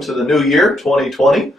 welcome to the new year, 2020.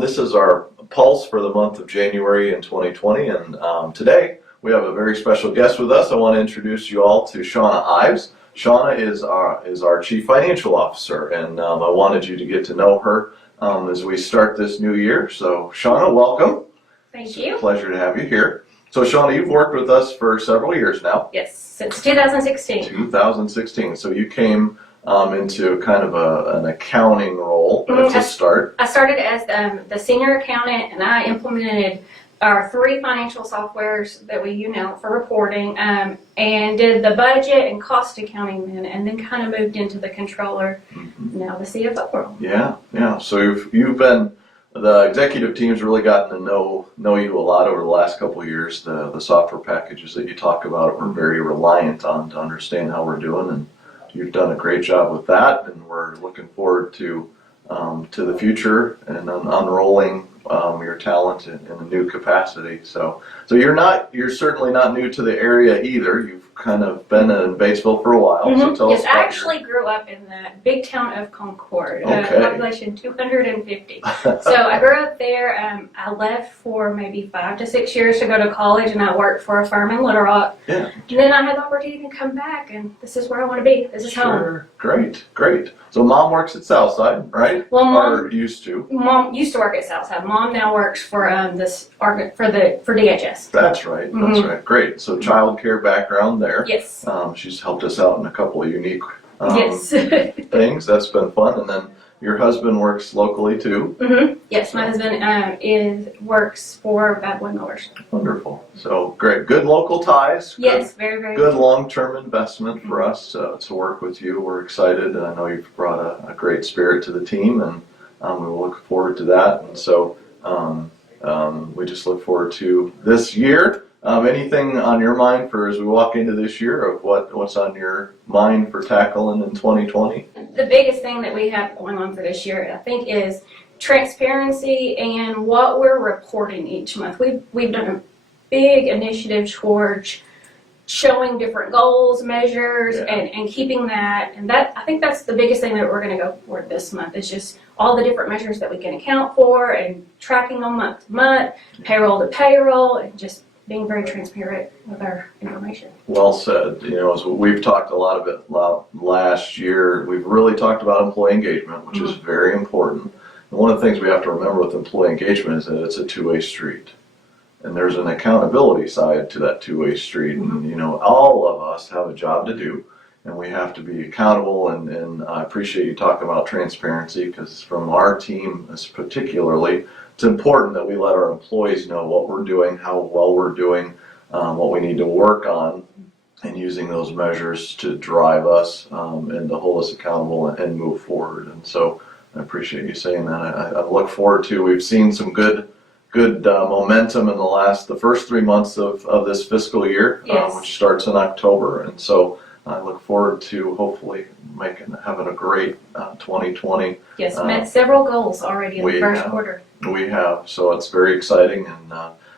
This is our pulse for the month of January in 2020, and today we have a very special guest with us. I want to introduce you all to Shauna Ives. Shauna is our Chief Financial Officer, and I wanted you to get to know her as we start this new year. So Shauna, welcome. Thank you. It's a pleasure to have you here. So Shauna, you've worked with us for several years now. Yes, since 2016. 2016. So you came into kind of an accounting role to start. I started as the senior accountant, and I implemented our 3 financial softwares that we use now for reporting, and did the budget and cost accounting then, and then kind of moved into the controller, now the CFO role. Yeah. So you've been, the executive team's really gotten to know you a lot over the last couple of years. The software packages that you talk about, we're very reliant on to understand how we're doing, and you've done a great job with that, and we're looking forward to the future and unrolling your talent in a new capacity. So you're certainly not new to the area either. You've kind of been in Batesville for a while. So tell us Yes, I actually grew up in the big town of Concord, population 250. So I grew up there. I left for maybe 5 to 6 years to go to college, and I worked for a firm in Little Rock. Yeah. And then I had the opportunity to come back, and this is where I want to be. This is home. Great. So mom works at Southside, right? Well, Mom used to. Mom used to work at Southside. Mom now works for for DHS. That's right. Great. So childcare background there. Yes. She's helped us out in a couple of unique Yes. things. That's been fun. And then your husband works locally too. Yes, my husband works for Bad Boy Mowers. Wonderful. So great. Good local ties. Yes, very good long-term investment for us to work with you. We're excited, and I know you've brought a great spirit to the team, and we will look forward to that. And so we just look forward to this year. Anything on your mind for as we walk into this year of what's on your mind for tackling in 2020? The biggest thing that we have going on for this year, I think, is transparency and what we're reporting each month. We've done a big initiative towards showing different goals, measures, and keeping that. And I think that's the biggest thing that we're going to go for this month, is just all the different measures that we can account for and tracking them month to month, payroll to payroll, and just being very transparent with our information. Well said. As we've talked a lot about last year, we've really talked about employee engagement, which is very important. And one of the things we have to remember with employee engagement is that it's a two-way street. And there's an accountability side to that two-way street. And, all of us have a job to do, and we have to be accountable. And I appreciate you talking about transparency, because from our team particularly, it's important that we let our employees know what we're doing, how well we're doing, what we need to work on, and using those measures to drive us and to hold us accountable and move forward. And so I appreciate you saying that. I look forward to, we've seen some good momentum in the first 3 months of this fiscal year, which starts in October. And so I look forward to hopefully having a great 2020. Yes, met several goals already in the first quarter. We have, so it's very exciting. And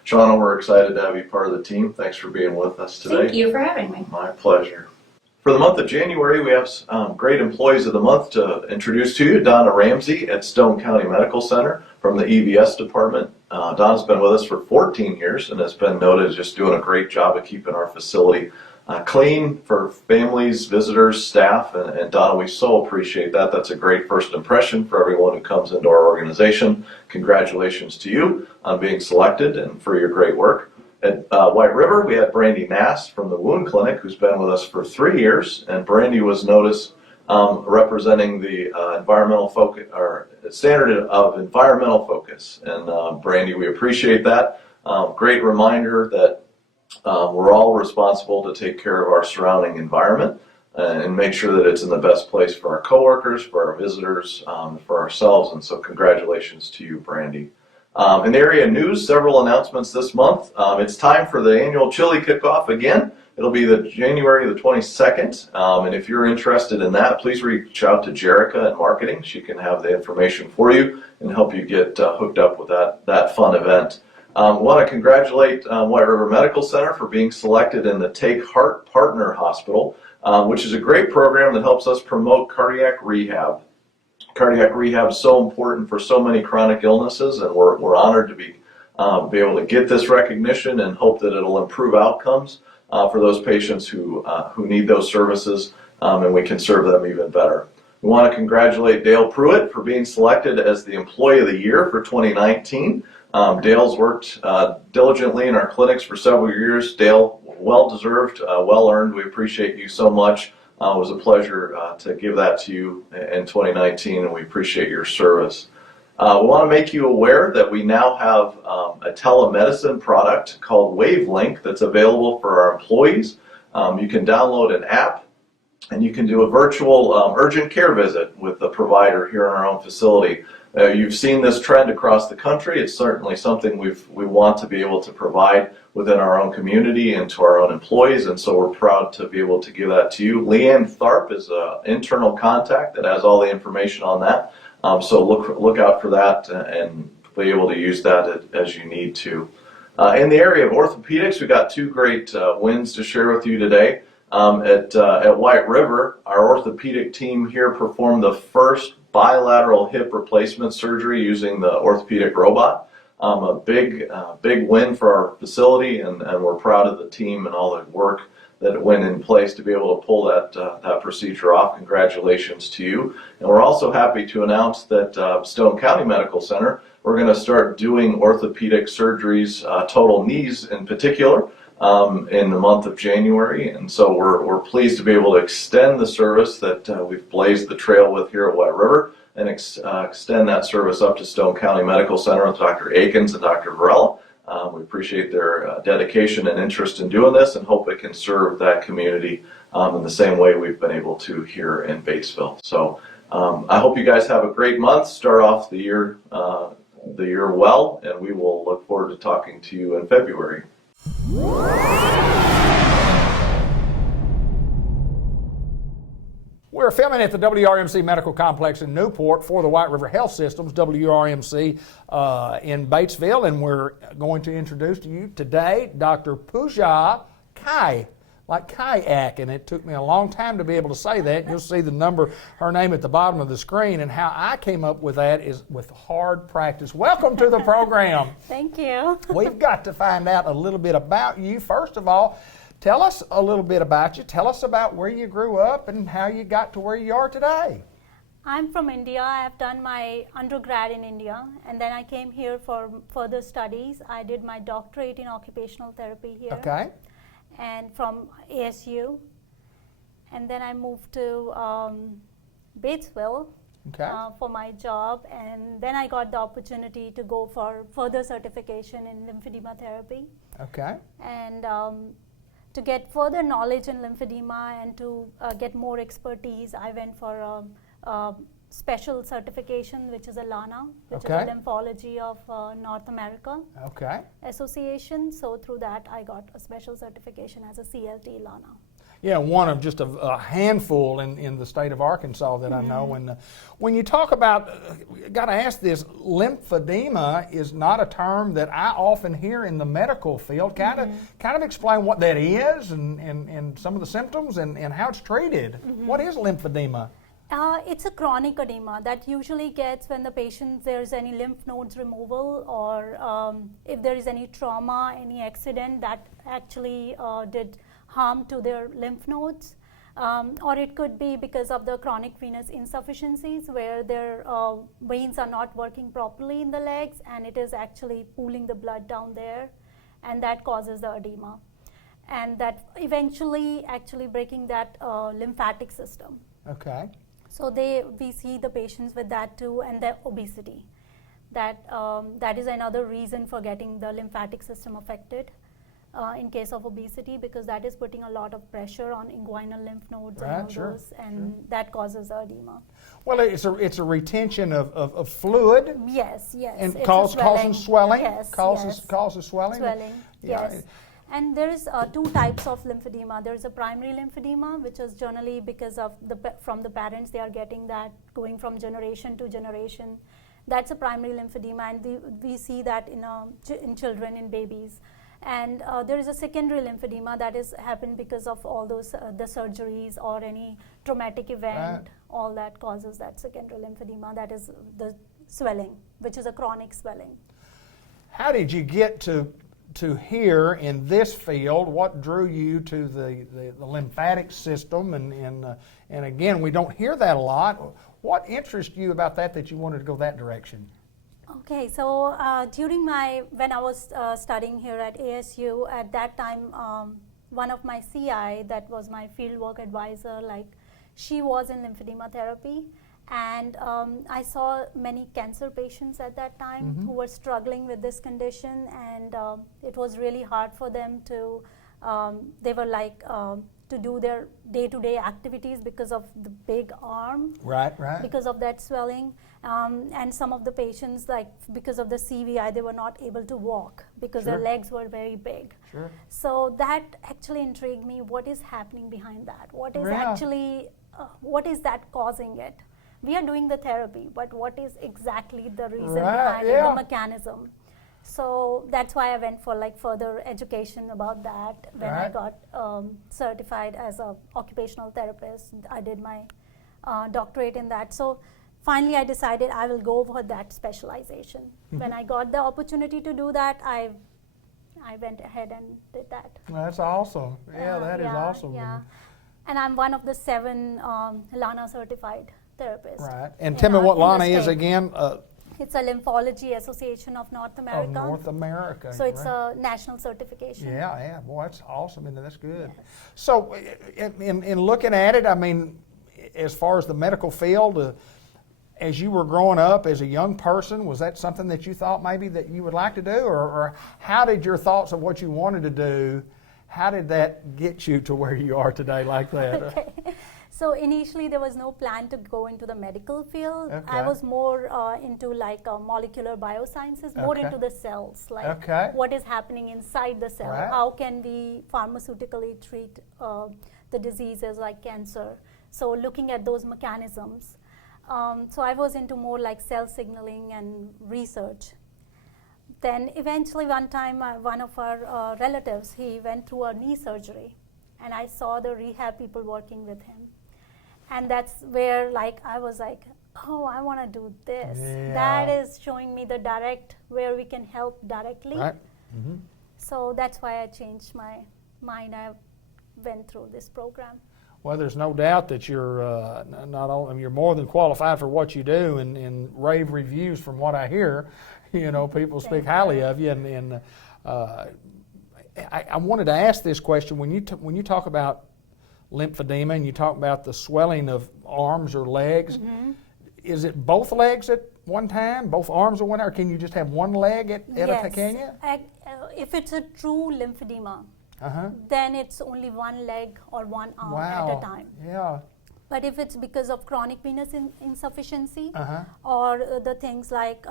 Shauna, we're excited to have you part of the team. Thanks for being with us today. Thank you for having me. My pleasure. For the month of January, we have great employees of the month to introduce to you. Donna Ramsey at Stone County Medical Center from the EVS department. Donna's been with us for 14 years and has been noted as just doing a great job of keeping our facility clean for families, visitors, staff, and Donna, we so appreciate that. That's a great first impression for everyone who comes into our organization. Congratulations to you on being selected and for your great work. At White River, we had Brandy Nass from the Wound Clinic, who's been with us for 3 years, and Brandy was noticed representing the environmental focus, or standard of environmental focus. And Brandy, we appreciate that. Great reminder that we're all responsible to take care of our surrounding environment and make sure that it's in the best place for our coworkers, for our visitors, for ourselves. And so congratulations to you, Brandy. In the area news, several announcements this month. It's time for the annual chili kickoff again. It'll be January the 22nd. And if you're interested in that, please reach out to Jerica at marketing. She can have the information for you and help you get hooked up with that fun event. I want to congratulate White River Medical Center for being selected in the Take Heart Partner Hospital, which is a great program that helps us promote cardiac rehab Cardiac rehab is so important for so many chronic illnesses, and we're honored to be able to get this recognition and hope that it'll improve outcomes for those patients who need those services, and we can serve them even better. We want to congratulate Dale Pruitt for being selected as the Employee of the Year for 2019. Dale's worked diligently in our clinics for several years. Dale, well deserved, well earned. We appreciate you so much. It was a pleasure to give that to you in 2019, and we appreciate your service. We want to make you aware that we now have a telemedicine product called WaveLink that's available for our employees. You can download an app, and you can do a virtual urgent care visit with the provider here in our own facility. You've seen this trend across the country. It's certainly something we want to be able to provide within our own community and to our own employees, and so we're proud to be able to give that to you. Leanne Tharp is an internal contact that has all the information on that, so look out for that and be able to use that as you need to. In the area of orthopedics, we've got two great wins to share with you today. At White River, our orthopedic team here performed the first bilateral hip replacement surgery using the orthopedic robot. A big win for our facility, and we're proud of the team and all the work that went in place to be able to pull that procedure off. Congratulations to you. And we're also happy to announce that Stone County Medical Center, we're going to start doing orthopedic surgeries, total knees in particular, in the month of January, and so we're pleased to be able to extend the service that we've blazed the trail with here at White River, and extend that service up to Stone County Medical Center with Dr. Akins and Dr. Varela. We appreciate their dedication and interest in doing this, and hope it can serve that community in the same way we've been able to here in Batesville. So I hope you guys have a great month. Start off the year well, and we will look forward to talking to you in February. We're filming at the WRMC Medical Complex in Newport for the White River Health Systems, WRMC in Batesville, and we're going to introduce to you today Dr. Pooja Kai, like kayak, and it took me a long time to be able to say that. You'll see her name at the bottom of the screen, and how I came up with that is with hard practice. Welcome to the program. Thank you. We've got to find out a little bit about you. First of all, tell us a little bit about you. Tell us about where you grew up and how you got to where you are today. I'm from India. I've done my undergrad in India, and then I came here for further studies. I did my doctorate in occupational therapy here. Okay. And from ASU. And then I moved to Batesville for my job, and then I got the opportunity to go for further certification in lymphedema therapy. Okay. And to get further knowledge in lymphedema and to get more expertise, I went for a special certification, which is a LANA, which is a Lymphology of North America Association. So through that, I got a special certification as a CLT LANA. Yeah, one of just a handful in the state of Arkansas that I know. And when you talk about, got to ask this, lymphedema is not a term that I often hear in the medical field. Kind of explain what that is and some of the symptoms and how it's treated. What is lymphedema? It's a chronic edema that usually gets when the patient, there's any lymph nodes removal, or if there is any trauma, any accident that actually did harm to their lymph nodes, or it could be because of the chronic venous insufficiencies where their veins are not working properly in the legs, and it is actually pooling the blood down there, and that causes the edema, and that eventually actually breaking that lymphatic system. Okay. So we see the patients with that too, and the obesity. That is another reason for getting the lymphatic system affected in case of obesity, because that is putting a lot of pressure on inguinal lymph nodes and all those, and that causes edema. Well, it's a retention of fluid. Yes. And causing swelling. Yes. Causes swelling. Swelling. Yeah. Yes. And there is two types of lymphedema. There is a primary lymphedema, which is generally because of from the parents, they are getting that going from generation to generation. That's a primary lymphedema, and we see that in children, in babies. And there is a secondary lymphedema that is happened because of all those the surgeries or any traumatic event. Right. All that causes that secondary lymphedema. That is the swelling, which is a chronic swelling. How did you get to here in this field? What drew you to the lymphatic system? And again, we don't hear that a lot. What interests you about that you wanted to go that direction? Okay, so when I was studying here at ASU, at that time, one of my CI, that was my fieldwork advisor, like she was in lymphedema therapy, and I saw many cancer patients at that time who were struggling with this condition, and it was really hard for them to, they were like, to do their day-to-day activities because of the big arm. Right. Because of that swelling. And some of the patients, like because of the CVI, they were not able to walk because Sure. their legs were very big. Sure. So that actually intrigued me. What is happening behind that? What is Yeah. actually, what is that causing it? We are doing the therapy, but what is exactly the reason Right, behind it, yeah. the mechanism? So that's why I went for like further education about that. When I Right. got certified as a occupational therapist, I did my doctorate in that. So finally I decided I will go for that specialization. When I got the opportunity to do that, I went ahead and did that. That's awesome. Yeah, that is awesome. Yeah. And I'm one of the 7 LANA certified therapists. Right. And tell me what in the LANA is state. again. It's a Lymphology Association of North America. Of North America. So it's right. a national certification. Yeah, boy, that's awesome, and that's good. Yes. So, in looking at it, I mean, as far as the medical field, as you were growing up as a young person, was that something that you thought maybe that you would like to do, or how did your thoughts of what you wanted to do, how did that get you to where you are today like that? Okay. So initially there was no plan to go into the medical field. Okay. I was more into like molecular biosciences, more Okay. into the cells, like Okay. what is happening inside the cell. Right. How can we pharmaceutically treat the diseases like cancer? So looking at those mechanisms. So I was into more like cell signaling and research. Then eventually one time one of our relatives, he went through a knee surgery, and I saw the rehab people working with him. And that's where like I was like, oh, I want to do this. Yeah. That is showing me the direct, where we can help directly. Right. Mm-hmm. So that's why I changed my mind. I went through this program. Well, there's no doubt that you're not only you're more than qualified for what you do, and rave reviews from what I hear. You know, people speak Thank highly you. of you. And I wanted to ask this question: when you talk about lymphedema and you talk about the swelling of arms or legs, is it both legs at one time, both arms at one time, or can you just have one leg at a time? Can you? If it's a true lymphedema, Uh-huh. then it's only one leg or one arm Wow. at a time. Yeah. But if it's because of chronic venous insufficiency Uh-huh. or the things like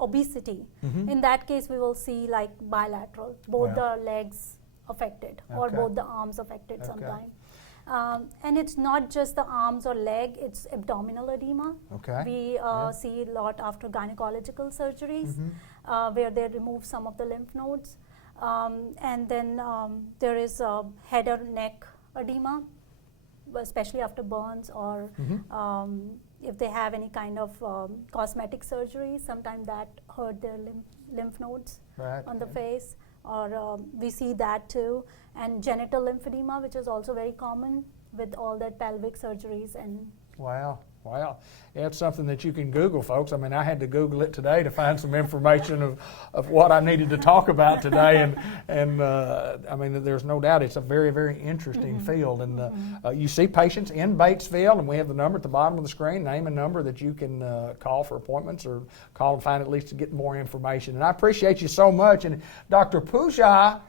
obesity, in that case we will see like bilateral, both Wow. the legs affected or Okay. both the arms affected Okay. sometime. And it's not just the arms or leg, it's abdominal edema. Okay. We see a lot after gynecological surgeries where they remove some of the lymph nodes. And then there is head or neck edema, especially after burns or if they have any kind of cosmetic surgery, sometimes that hurt their lymph nodes Right. on the face. Or we see that too. And genital lymphedema, which is also very common with all that pelvic surgeries. And Wow. Yeah, it's something that you can Google, folks. I mean, I had to Google it today to find some information of what I needed to talk about today. And I mean, there's no doubt it's a very, very interesting field. And you see patients in Batesville, and we have the number at the bottom of the screen, name and number that you can call for appointments or call and find at least to get more information. And I appreciate you so much. And Dr. Pooja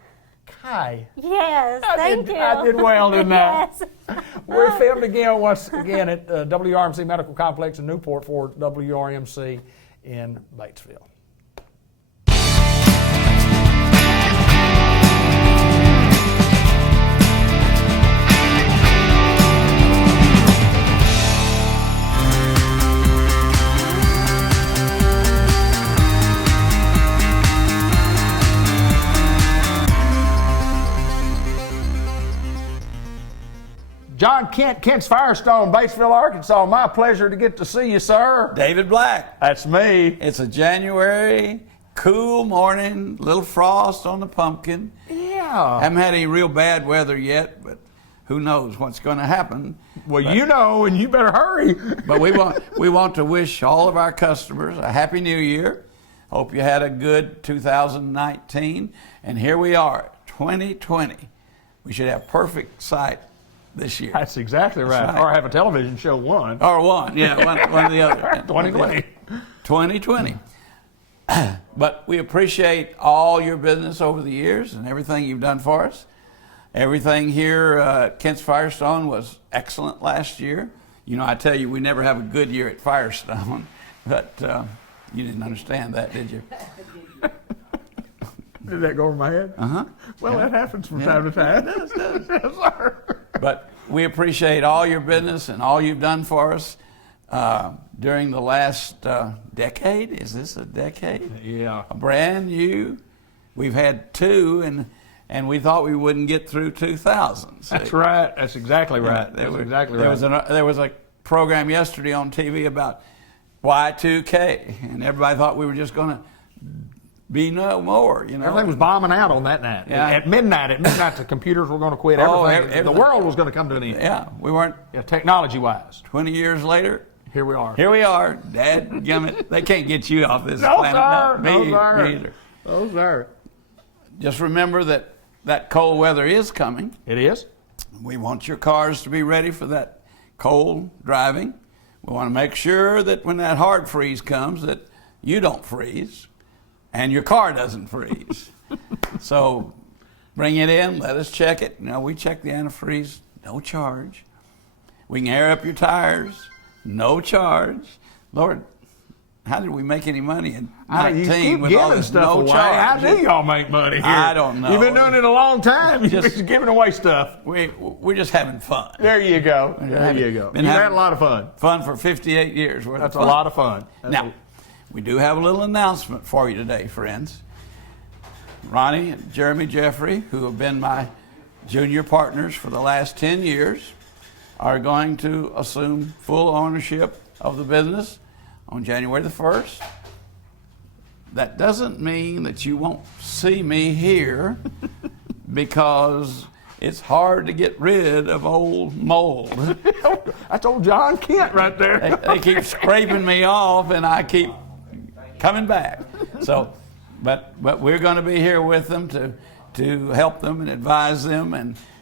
Kai. yes, thank you. I did well, didn't I? Yes. We're filmed again once again at WRMC Medical Complex in Newport for WRMC in Batesville. John Kent, Kent's Firestone, Batesville, Arkansas. My pleasure to get to see you, sir. David Black. That's me. It's a January cool morning, little frost on the pumpkin. Yeah. Haven't had any real bad weather yet, but who knows what's going to happen. Well, you know, and you better hurry. But we want to wish all of our customers a Happy New Year. Hope you had a good 2019. And here we are, 2020. We should have perfect sight this year. That's exactly right. right. Or have a television show one. Or one, yeah, one or the other. 2020. 2020. But we appreciate all your business over the years and everything you've done for us. Everything here at Kent's Firestone was excellent last year. You know, I tell you, we never have a good year at Firestone, but you didn't understand that, did you? Did that go over my head? Uh-huh. Well, that happens from time to time. It does. Yes, sir. But we appreciate all your business and all you've done for us during the last decade. Is this a decade? Yeah. A brand new. We've had two, and we thought we wouldn't get through 2000. That's right. That's exactly right. There was a program yesterday on TV about Y2K, and everybody thought we were just going to be no more. You know, Everything was bombing out on that night. Yeah. At midnight, the computers were going to quit. Oh, Everything. The world was going to come to an end. Yeah, we weren't. Yeah, technology-wise. 20 years later, Here we are. here we are. Dadgummit, they can't get you off this No, planet. sir. Me No, either. sir. Me either. Oh, sir. Just remember that cold weather is coming. It is? We want your cars to be ready for that cold driving. We want to make sure that when that hard freeze comes that you don't freeze and your car doesn't freeze. So bring it in, let us check it. Now we check the antifreeze, no charge. We can air up your tires, no charge. Lord, how did we make any money in You 19 keep with all giving this stuff no away. charge? How do y'all make money here? I don't know. You've been doing it a long time. You've Just- been giving away stuff. We're just having fun. There you go. There you go. Been You've had having a lot of fun. Fun for 58 years worth That's of a fun. lot of fun. Now, we do have a little announcement for you today, friends. Ronnie and Jeremy Jeffrey, who have been my junior partners for the last 10 years, are going to assume full ownership of the business on January the 1st. That doesn't mean that you won't see me here because it's hard to get rid of old mold. That's old John Kent right there. They keep scraping me off and I keep coming back. So, but we're going to be here with them to help them and advise them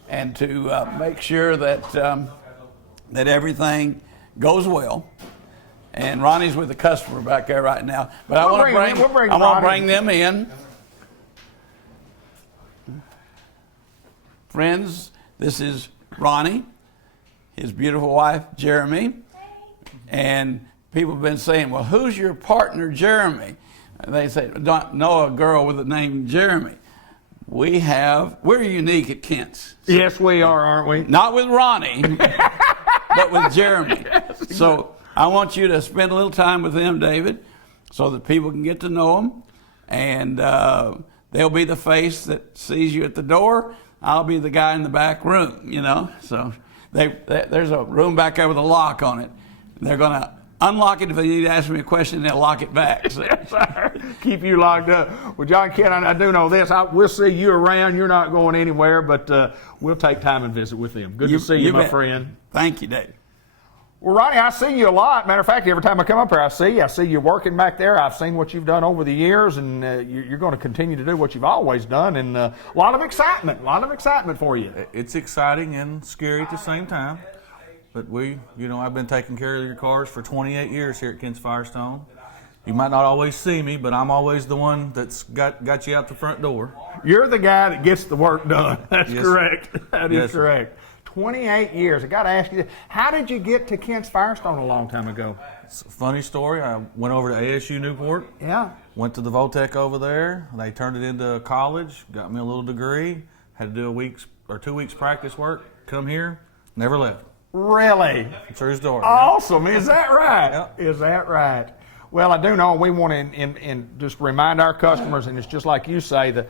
and to make sure that that everything goes well. And Ronnie's with the customer back there right now. But I want to bring them in. Friends, this is Ronnie, his beautiful wife, Jeremy. And people have been saying, well, who's your partner, Jeremy? And they say, don't know a girl with the name Jeremy. We're unique at Kent's. Yes, we are, aren't we? Not with Ronnie, but with Jeremy. So I want you to spend a little time with them, David, so that people can get to know them. And they'll be the face that sees you at the door. I'll be the guy in the back room, you know. So there's a room back there with a lock on it. They're going to unlock it if they need to ask me a question, they'll lock it back. So. Yes, sir. Keep you locked up. Well, John Kent, I do know this. We'll see you around. You're not going anywhere, but we'll take time and visit with them. Good to see you, my bet. friend. Thank you, Dave. Well, Ronnie, I see you a lot. Matter of fact, every time I come up here, I see you working back there. I've seen what you've done over the years, and you're going to continue to do what you've always done, and a lot of excitement for you. It's exciting and scary at the same time. But I've been taking care of your cars for 28 years here at Kent's Firestone. You might not always see me, but I'm always the one that's got you out the front door. You're the guy that gets the work done. That's Yes, correct. That is Yes, sir. correct. 28 years. I got to ask you, how did you get to Kent's Firestone a long time ago? It's a funny story. I went over to ASU Newport, Yeah. went to the Votech over there. They turned it into college, got me a little degree, had to do 2 weeks practice work, come here, never left. Really? True story. Awesome. Is that right? Yep. Is that right? Well, I do know we want to just remind our customers, and it's just like you say, the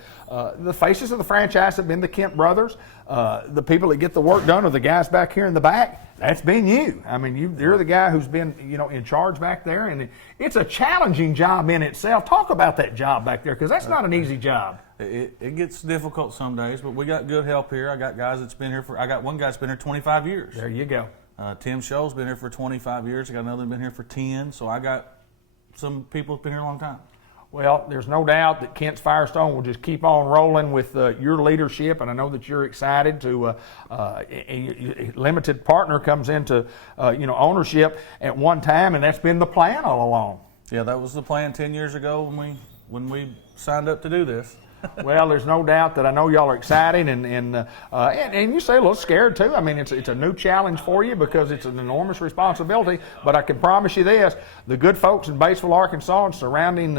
faces of the franchise have been the Kent brothers. The people that get the work done are the guys back here in the back. That's been you. I mean, you're the guy who's been, in charge back there, and it's a challenging job in itself. Talk about that job back there, because that's not an easy job. It gets difficult some days, but we got good help here. I got guys that's been here I got one guy that's been here 25 years. There you go. Tim Scholl's been here for 25 years. I got another one been here for 10. So I got some people that's been here a long time. Well, there's no doubt that Kent's Firestone will just keep on rolling with your leadership, and I know that you're excited to. A limited partner comes into ownership at one time, and that's been the plan all along. Yeah, that was the plan 10 years ago when we signed up to do this. Well, there's no doubt that I know y'all are excited and you say a little scared too. I mean, it's a new challenge for you because it's an enormous responsibility. But I can promise you this: the good folks in Batesville, Arkansas, and surrounding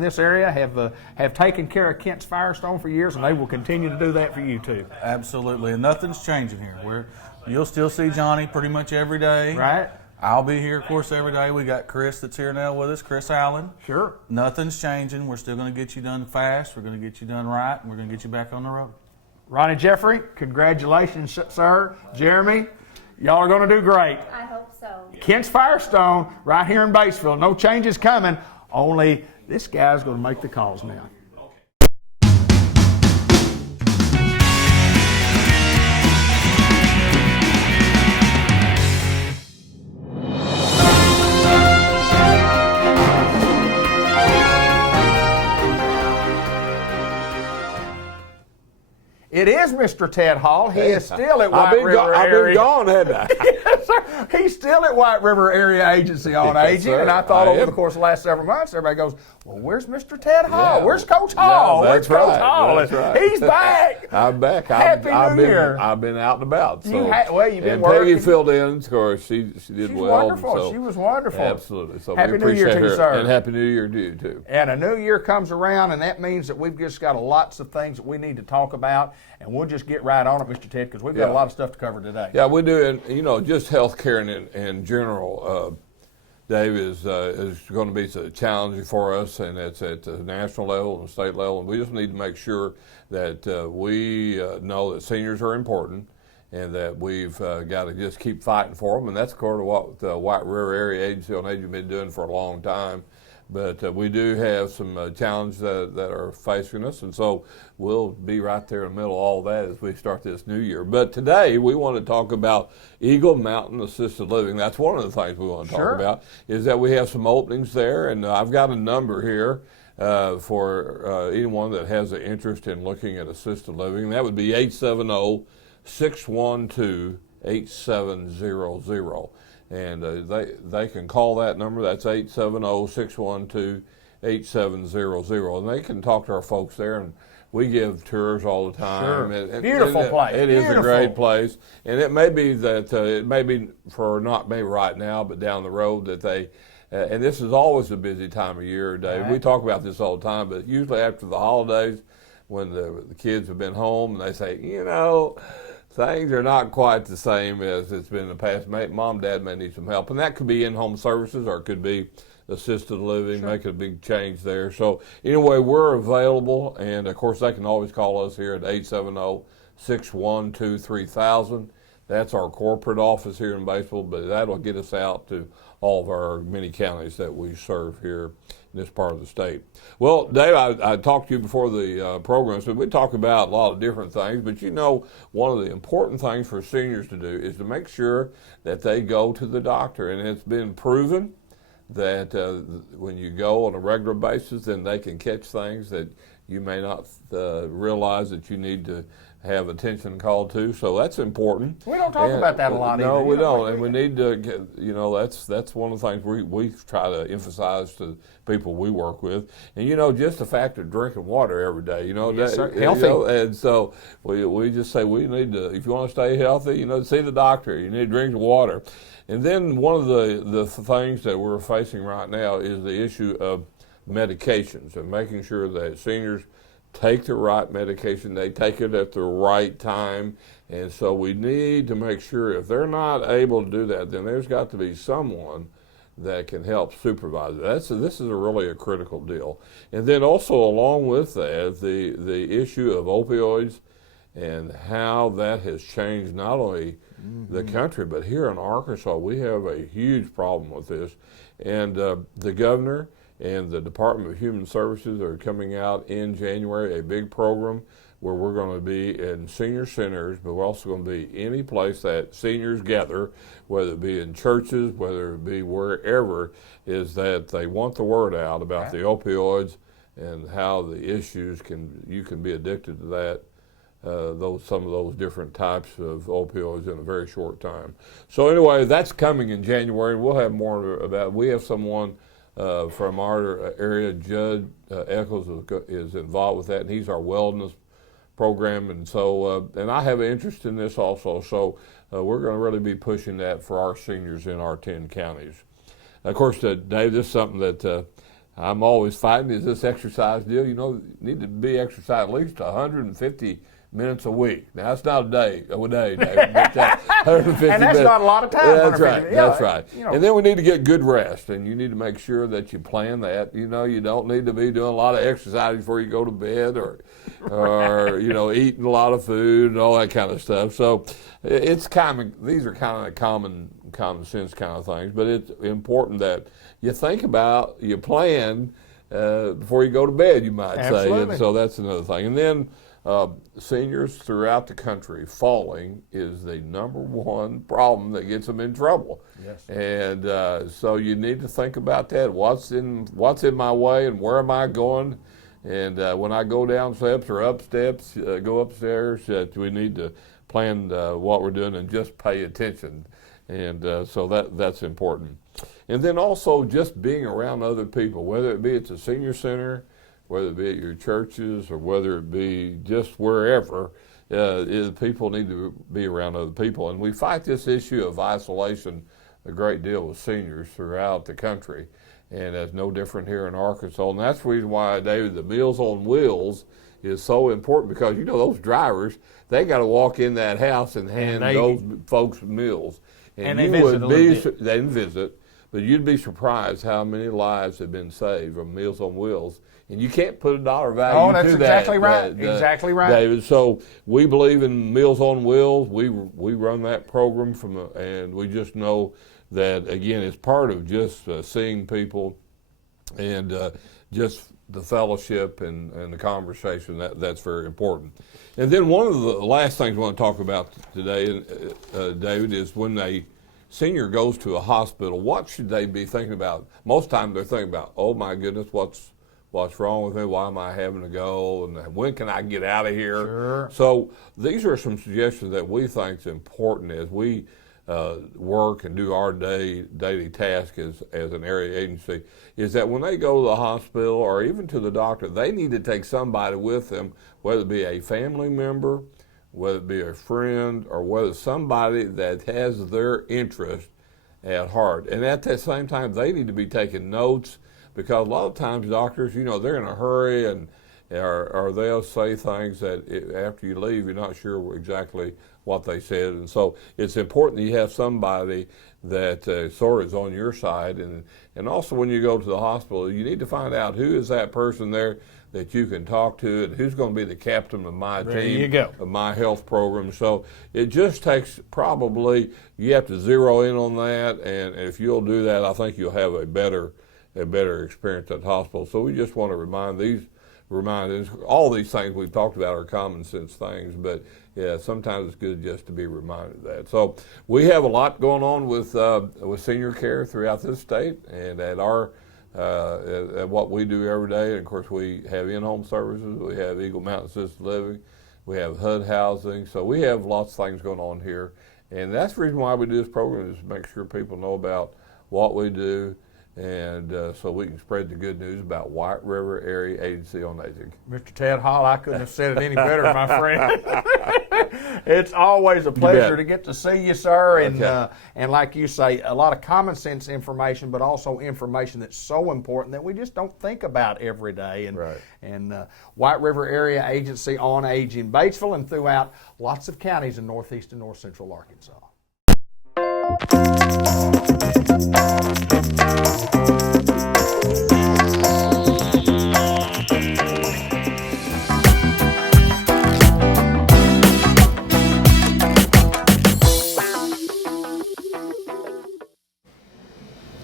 this area have taken care of Kent's Firestone for years, and they will continue to do that for you too. Absolutely, and nothing's changing here. You'll still see Johnny pretty much every day. Right. I'll be here, of course, every day. We got Chris that's here now with us, Chris Allen. Sure. Nothing's changing. We're still going to get you done fast. We're going to get you done right, and we're going to get you back on the road. Ronnie Jeffrey, congratulations, sir. Jeremy, y'all are going to do great. I hope so. Kent's Firestone right here in Batesville. No changes coming. Only this guy's going to make the calls now. It is Mr. Ted Hall. He is still at White River I've Area. been gone, hadn't I? Yes, sir. He's still at White River Area Agency on Yes, Aging, sir. and I thought I over am. the course of the last several months, everybody goes, "Well, where's Mr. Ted Hall? Yeah. Where's Coach Hall? Yeah, Where's that's Coach right. Hall?" That's right. He's back. I'm back. Happy New Year. I've been out and about. So. You've been and working. Peggy filled in. Of course, she did She's well. wonderful. So. She was wonderful. Absolutely. So Happy we New Year appreciate to you, her. sir. And Happy New Year to you, too. And a new year comes around, and that means that we've just got lots of things that we need to talk about, and we'll just get right on it, Mr. Ted, because we've got a lot of stuff to cover today. Yeah, we do. And, just healthcare in general, Dave, is going to be challenging for us, and it's at the national level and state level. And we just need to make sure that we know that seniors are important and that we've got to just keep fighting for them. And that's according to what the White River Area Agency on Aging has been doing for a long time. But we do have some challenges that are facing us, and so we'll be right there in the middle of all that as we start this new year. But today we want to talk about Eagle Mountain Assisted Living. That's one of the things we want to talk about, is that we have some openings there, and I've got a number here for anyone that has an interest in looking at assisted living. That would be 870-612-8700. And they can call that number. That's 870-612-8700. And they can talk to our folks there. And we give tours all the time. Sure. And Beautiful place. It is Beautiful. a great place. And it may be that, it may be for not maybe right now, but down the road that they, and this is always a busy time of year, Dave. Right. We talk about this all the time, but usually after the holidays, when the kids have been home and they say, things are not quite the same as it's been in the past. Mom, Dad may need some help. And that could be in-home services or it could be assisted living, making a big change there. So anyway, we're available. And, of course, they can always call us here at 870-612-3000. That's our corporate office here in Batesville, but that'll get us out to all of our many counties that we serve here in this part of the state. Well, Dave, I talked to you before the program, so we talk about a lot of different things, but one of the important things for seniors to do is to make sure that they go to the doctor, and it's been proven that when you go on a regular basis, then they can catch things that you may not realize that you need to have attention called to, so that's important. We don't talk about that a lot either. No, we don't, and we need to get, that's one of the things we try to emphasize to people we work with. And just the fact of drinking water every day, Yes, sir. that, Healthy. and so we just say we need to, if you want to stay healthy, see the doctor, you need to drink water. And then one of the things that we're facing right now is the issue of medications and making sure that seniors take the right medication, they take it at the right time, and so we need to make sure if they're not able to do that, then there's got to be someone that can help supervise it. This is really a critical deal. And then also along with that, the issue of opioids and how that has changed not only the country, but here in Arkansas, we have a huge problem with this. And the governor and the Department of Human Services are coming out in January, a big program where we're going to be in senior centers, but we're also going to be any place that seniors gather, whether it be in churches, whether it be wherever, is that they want the word out about the opioids and how the issues you can be addicted to that, some of those different types of opioids in a very short time. So anyway, that's coming in January. We'll have more about it. We have someone from our area, Judd Eccles is involved with that, and he's our wellness program, and so and I have an interest in this also, so we're going to really be pushing that for our seniors in our 10 counties. Of course, Dave, this is something that I'm always fighting, is this exercise deal. You need to be exercising at least 150 minutes a week. Now, that's not a day, Dave, but 150 and that's minutes. not a lot of time. That's right. That's right. And then we need to get good rest, and you need to make sure that you plan that. You don't need to be doing a lot of exercise before you go to bed, or eating a lot of food and all that kind of stuff. So these are kind of common sense kind of things, but it's important that you think about, you plan before you go to bed, you might say. And so that's another thing. And then seniors throughout the country, falling is the number one problem that gets them in trouble. Yes. And so you need to think about that. What's in my way, and where am I going? And when I go down steps or up steps, go upstairs, we need to plan what we're doing and just pay attention. And so that's important. And then also just being around other people, whether it be at the senior center, whether it be at your churches, or whether it be just wherever, people need to be around other people. And we fight this issue of isolation a great deal with seniors throughout the country. And that's no different here in Arkansas. And that's the reason why, David, the Meals on Wheels is so important, because those drivers, they got to walk in that house and hand those folks meals. And they didn't visit, but you'd be surprised how many lives have been saved from Meals on Wheels. And you can't put a dollar value to that. Exactly right. Exactly right, David. So we believe in Meals on Wheels. We run that program and we just know that, again, it's part of just seeing people and just the fellowship and the conversation. That's very important. And then one of the last things I want to talk about today, David, is when a senior goes to a hospital, what should they be thinking about? Most times they're thinking about, oh my goodness, what's wrong with me? Why am I having to go? And when can I get out of here? Sure. So these are some suggestions that we think is important as we work and do our daily task as an area agency, is that when they go to the hospital or even to the doctor, they need to take somebody with them, whether it be a family member, whether it be a friend, or whether it's somebody that has their interest at heart. And at the same time, they need to be taking notes, because a lot of times doctors, they're in a hurry, or they'll say things that after you leave, you're not sure exactly what they said. And so it's important that you have somebody that sort of is on your side. And also when you go to the hospital, you need to find out who is that person there that you can talk to, and who's going to be the captain of my team, of my health program. So it just takes you have to zero in on that, and if you'll do that, I think you'll have a better experience at the hospital. So we just want to remind all these things we've talked about are common sense things, but yeah, sometimes it's good just to be reminded of that. So we have a lot going on with senior care throughout this state, and at what we do every day. And of course, we have in-home services, we have Eagle Mountain Assisted Living, we have HUD housing. So we have lots of things going on here, and that's the reason why we do this program, is to make sure people know about what we do, and so we can spread the good news about White River Area Agency on Aging. Mr. Ted Hall, I couldn't have said it any better, my friend. It's always a pleasure to get to see you, sir. And like you say, a lot of common sense information, but also information that's so important that we just don't think about every day. And White River Area Agency on Aging, Batesville and throughout lots of counties in northeast and north central Arkansas.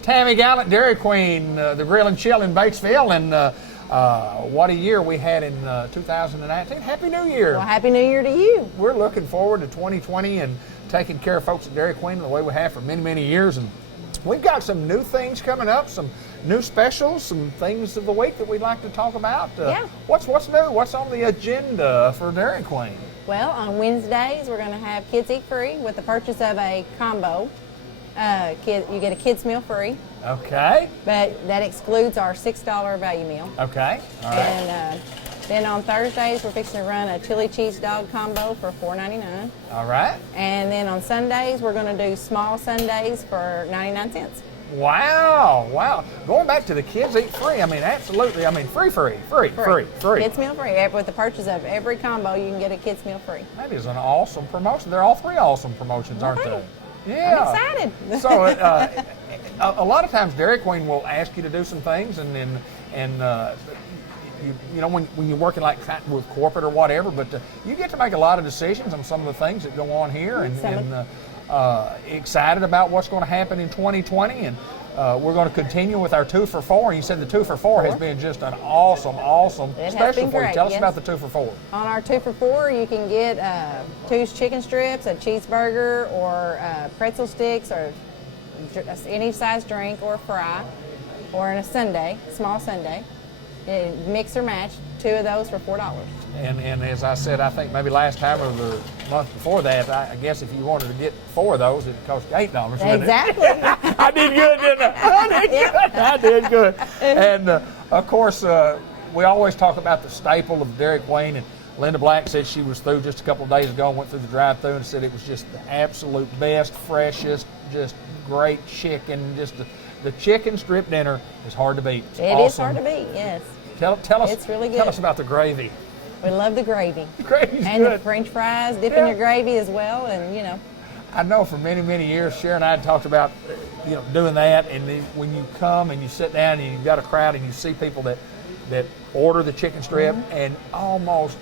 Tammy Gallant, Dairy Queen, the Grill and Chill in Batesville, and what a year we had in 2019. Happy New Year. Well, Happy New Year to you. We're looking forward to 2020 and taking care of folks at Dairy Queen the way we have for many, many years. And we've got some new things coming up, some new specials, some things of the week that we'd like to talk about. Yeah. What's new? What's on the agenda for Dairy Queen? Well, on Wednesdays, we're going to have Kids Eat Free with the purchase of a combo. You get a kids meal free, Okay. but that excludes our $6 value meal. Okay. All right. And then on Thursdays, we're fixing to run a chili cheese dog combo for $4.99. All right. And then on Sundays, we're going to do small Sundays for 99 cents. Wow. Wow. Going back to the Kids Eat Free, I mean, absolutely. I mean, free. Kids meal free. With the purchase of every combo, you can get a kids meal free. That is an awesome promotion. They're all three awesome promotions, aren't they? Okay. Yeah. I'm excited. So a lot of times Dairy Queen will ask you to do some things, and you know when you're working like with corporate or whatever, but you get to make a lot of decisions on some of the things that go on here, and excited about what's going to happen in 2020, and we're going to continue with our 2 for $4. You said the 2 for $4 has been just an awesome It has special been for you. great, Tell us yes. about the 2 for $4. On our 2 for $4, you can get 2 chicken strips, a cheeseburger, or pretzel sticks, or any size drink or fry, or in a sundae, small sundae. Mix or match, 2 of those for $4. And as I said, I think maybe last time or the month before that, I guess if you wanted to get 4 of those, it'd cost you $8. Wouldn't it? Exactly. I did good, didn't I? I did good. And of course, we always talk about the staple of Dairy Queen. And Linda Black said she was through just a couple of days ago and went through the drive-thru and said it was just the absolute best, freshest, just great chicken. Just the chicken strip dinner is hard to beat. It's It awesome. is hard to beat, yes. Tell us. It's really Tell good. us about the gravy. We love the gravy. Gravy's And good. the French fries, dip Yeah. in your gravy as well, and you know. I know for many, many years, Sharon and I had talked about, doing that. And then when you come and you sit down and you've got a crowd and you see people that order the chicken strip, and almost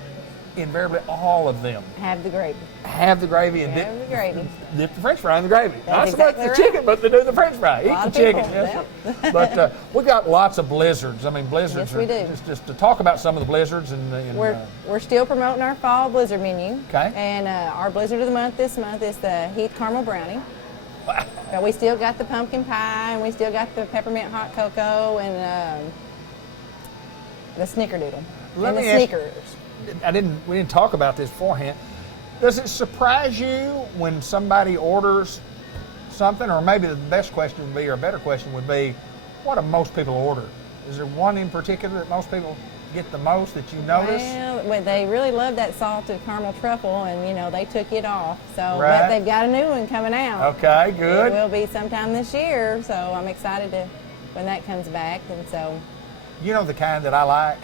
invariably all of them Have the gravy. have the gravy and Have the gravy. dip the French fry in the gravy. Not That's so much exactly the right. chicken, but they do the French fry. Eat lot the of chicken. people, Yes, sir. But we got lots of blizzards. I mean, blizzards. Yes, we are do. Just to talk about some of the blizzards and We're still promoting our fall blizzard menu. Okay. And our blizzard of the month this month is the Heath Caramel Brownie. But we still got the pumpkin pie, and we still got the peppermint hot cocoa, and the snickerdoodle. Let and the me ask- Snickers. we didn't talk about this beforehand. Does it surprise you when somebody orders something, or maybe the best question would be, or a better question would be, what do most people order? Is there one in particular that most people get the most that you notice? Well, they really love that salted caramel truffle, and they took it off. So, Right. but they've got a new one coming out. Okay, It good. will be sometime this year, so I'm excited when that comes back, and so. You know the kind that I like?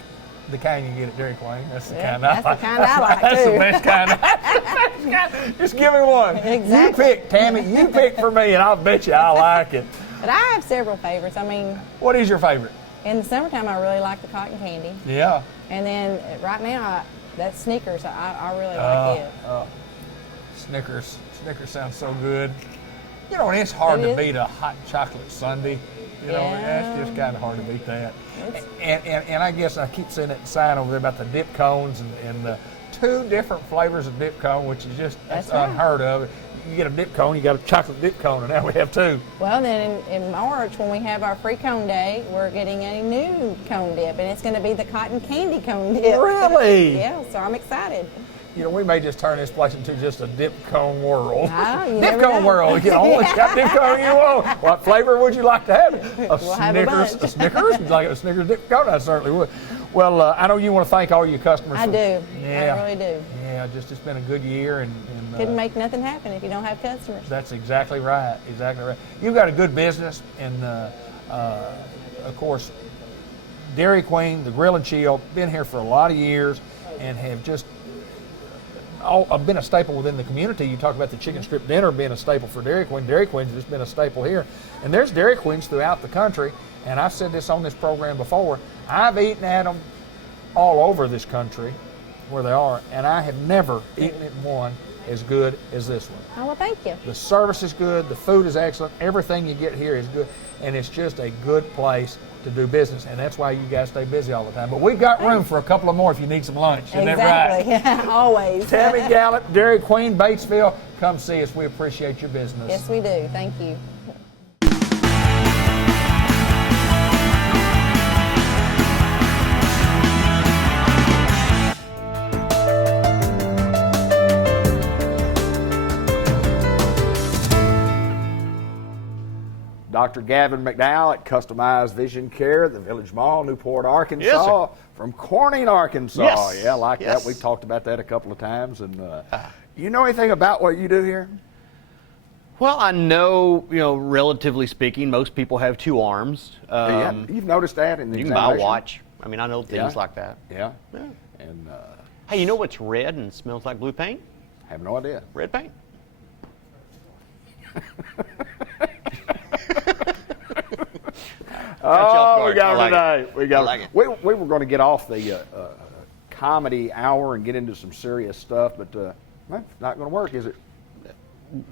The kind you get at Dairy Queen. That's the Yeah, kind I that's the like. kind I like, That's too. the best kind. Just give me one. Exactly. You pick, Tammy. You pick for me, and I'll bet you I like it. But I have several favorites. I mean, What is your favorite? in the summertime, I really like the cotton candy. Yeah. And then right now, that Snickers, I really like it. Snickers. Snickers sounds so good. And it's hard It to is. beat a hot chocolate sundae. Yeah. It's just kind of hard to beat that. And I guess I keep seeing that sign over there about the dip cones and the 2 different flavors of dip cone, which is just that's That's right. unheard of. You get a dip cone, you got a chocolate dip cone, and now we have 2. Well, then in March, when we have our free cone day, we're getting a new cone dip, and it's going to be the cotton candy cone dip. Really? Yeah, so I'm excited. We may just turn this place into just a dip cone world. You Dip never cone know. world. What dip cone you want? What flavor would you like to have? We'll have a bunch. A Snickers? Would you like a Snickers dip cone? I certainly would. Well, I know you want to thank all your customers. I do. Yeah. I really do. Yeah, it's been a good year, and Couldn't make nothing happen if you don't have customers. that's exactly right. Exactly right. You've got a good business, and of course, Dairy Queen, the Grill and Chill, been here for a lot of years, and have just been a staple within the community. You talk about the chicken strip dinner being a staple for Dairy Queen. Dairy Queen's just been a staple here. And there's Dairy Queens throughout the country. And I've said this on this program before. I've eaten at them all over this country where they are, and I have never eaten at one as good as this one. Oh, well, thank you. The service is good, the food is excellent, everything you get here is good, and it's just a good place to do business, and that's why you guys stay busy all the time. But we've got room for a couple of more if you need some lunch. Isn't that right? Exactly. Always. Tammy Gallup, Dairy Queen, Batesville, come see us. We appreciate your business. Yes, we do. Thank you. Dr. Gavin McDowell at Customized Vision Care at the Village Mall, Newport, Arkansas. Yes, sir. From Corning, Arkansas. Yes. Yeah, I like Yes. that. We've talked about that a couple of times. And you know anything about what you do here? Well, I know, relatively speaking, most people have two arms. You've noticed that in the You can buy a examination? watch. I mean, I know things Yeah. like that. Yeah. Yeah. And Hey, you know what's red and smells like blue paint? have no idea. Red paint. Oh, we guard. got I it like today. We got I like it. We were going to get off the comedy hour and get into some serious stuff, but it's not going to work, is it?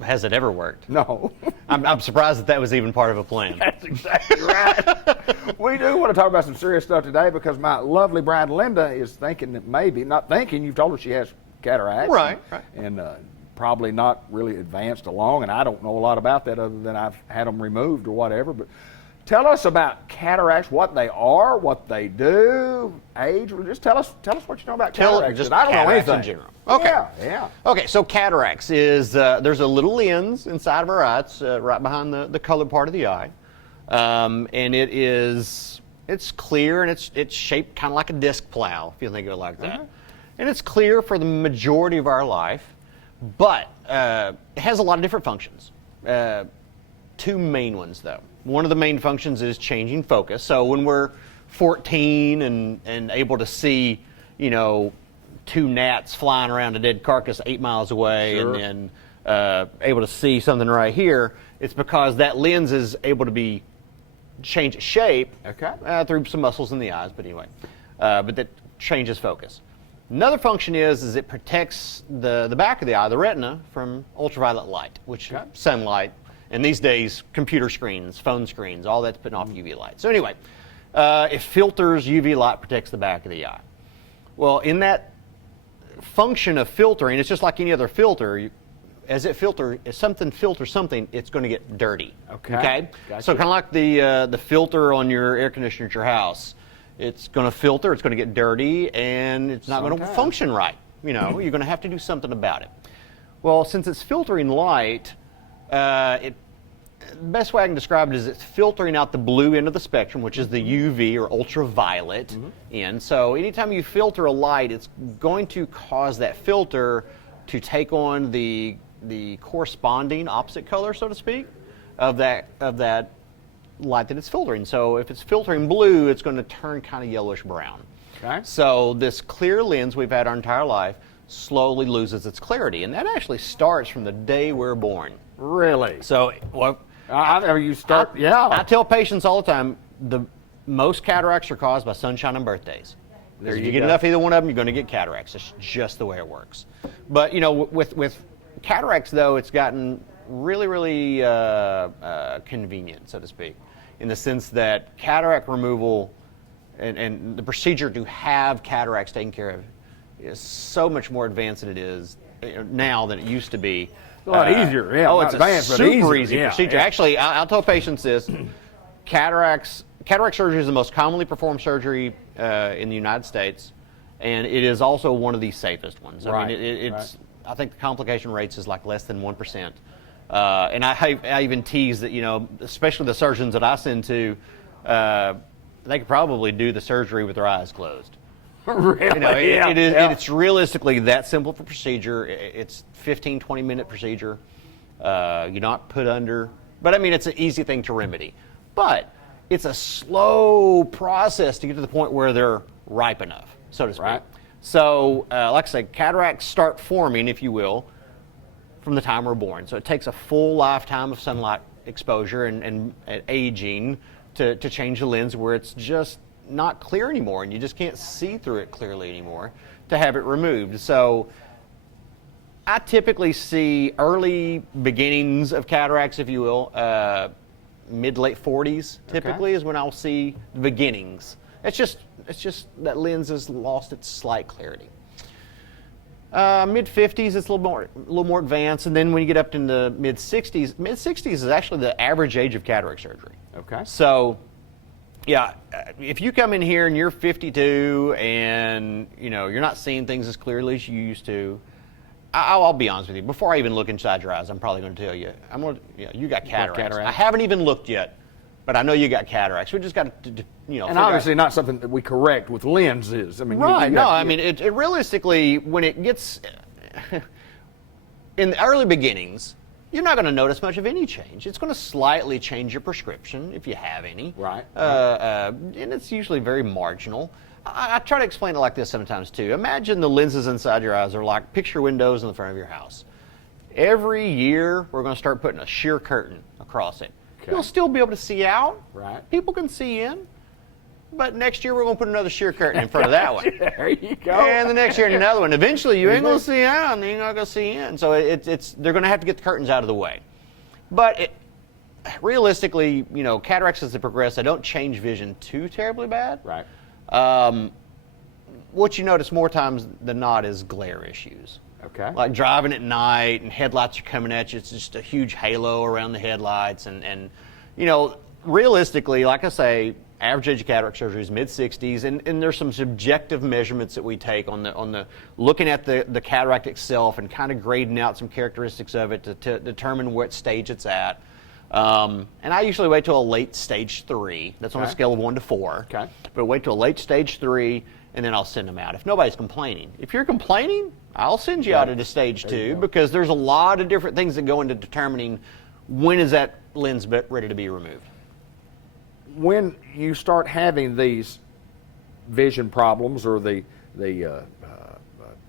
Has it ever worked? No. I'm surprised that was even part of a plan. That's exactly right. We do want to talk about some serious stuff today because my lovely bride Linda is thinking that maybe, not thinking, you've told her she has cataracts. Right. And probably not really advanced along, and I don't know a lot about that other than I've had them removed or whatever. But tell us about cataracts, what they are, what they do, age. Just tell us what you know about cataracts. Just 'cause I don't know cataracts anything. in general. Okay. Yeah. Okay, so cataracts is there's a little lens inside of our eye. It's right behind the colored part of the eye, and it's clear and it's shaped kind of like a disc plow, if you think of it like that. And it's clear for the majority of our life, but it has a lot of different functions. Two main ones, though. One of the main functions is changing focus. So when we're 14 and able to see, two gnats flying around a dead carcass 8 miles away, Sure. and then able to see something right here, it's because that lens is able to change its shape through some muscles in the eyes. But anyway, but that changes focus. Another function is it protects the back of the eye, the retina, from ultraviolet light, which sunlight. And these days, computer screens, phone screens, all that's putting off UV light. So anyway, it filters UV light, protects the back of the eye. Well, in that function of filtering, it's just like any other filter. If something filters something, it's going to get dirty. Okay? Gotcha. So kind of like the filter on your air conditioner at your house. It's going to filter, it's going to get dirty, and it's not going to function right. You're going to have to do something about it. Well, since it's filtering light, the best way I can describe it is it's filtering out the blue end of the spectrum, which is the UV or ultraviolet end. So anytime you filter a light, it's going to cause that filter to take on the corresponding opposite color, so to speak, of that light that it's filtering. So if it's filtering blue, it's going to turn kind of yellowish brown. Okay. So this clear lens we've had our entire life slowly loses its clarity, and that actually starts from the day we're born. Really? So, I tell patients all the time, the most cataracts are caused by sunshine and birthdays. If you get enough of either one of them, you're going to get cataracts. It's just the way it works. But with cataracts, though, it's gotten really, really convenient, so to speak, in the sense that cataract removal and the procedure to have cataracts taken care of is so much more advanced than it is now than it used to be. A lot easier, yeah. Oh, it's advanced, a but super easier. easy procedure. Yeah. Actually, I'll tell patients this: cataract surgery is the most commonly performed surgery in the United States, and it is also one of the safest ones. I mean, it's. I think the complication rates is like less than 1%. And I even tease that, especially the surgeons that I send to, they could probably do the surgery with their eyes closed. Really? It's realistically that simple for procedure. It's 15, 20-minute procedure. You're not put under. But, I mean, it's an easy thing to remedy. But it's a slow process to get to the point where they're ripe enough, so to speak. Right. So, like I said, cataracts start forming, if you will, from the time we're born. So it takes a full lifetime of sunlight exposure and aging to change the lens where it's just not clear anymore and you just can't see through it clearly anymore to have it removed. So I typically see early beginnings of cataracts, if you will, mid to late 40s typically is when I'll see the beginnings. It's just that lens has lost its slight clarity. Mid 50s, it's a little more advanced, and then when you get up into mid 60s is actually the average age of cataract surgery. Okay. So, yeah, if you come in here and you're 52 and you're not seeing things as clearly as you used to, I'll be honest with you. Before I even look inside your eyes, I'm probably going to tell you, you got cataracts. I haven't even looked yet, but I know you got cataracts. We just got to and obviously not something that we correct with lenses. I mean, right? I mean, it realistically, when it gets in the early beginnings, you're not going to notice much of any change. It's going to slightly change your prescription if you have any. Right. And it's usually very marginal. I try to explain it like this sometimes too. Imagine the lenses inside your eyes are like picture windows in the front of your house. Every year, we're going to start putting a sheer curtain across it. Okay. You'll still be able to see out. Right. People can see in. But next year, we're going to put another sheer curtain in front of that one. There you go. And the next year, another one. Eventually, you ain't going to see out, and you're not going to see in. So they're going to have to get the curtains out of the way. But realistically, cataracts as they progress, they don't change vision too terribly bad. Right. What you notice more times than not is glare issues. Okay. Like driving at night and headlights are coming at you. It's just a huge halo around the headlights. And realistically, like I say, average age of cataract surgery is mid-60s. And there's some subjective measurements that we take on the looking at the cataract itself and kind of grading out some characteristics of it to determine what stage it's at. And I usually wait till a late stage 3. That's on a scale of 1 to 4. Okay. But wait till a late stage 3, and then I'll send them out. If nobody's complaining. If you're complaining, I'll send you out at a stage 2 because there's a lot of different things that go into determining when is that lens ready to be removed. When you start having these vision problems or the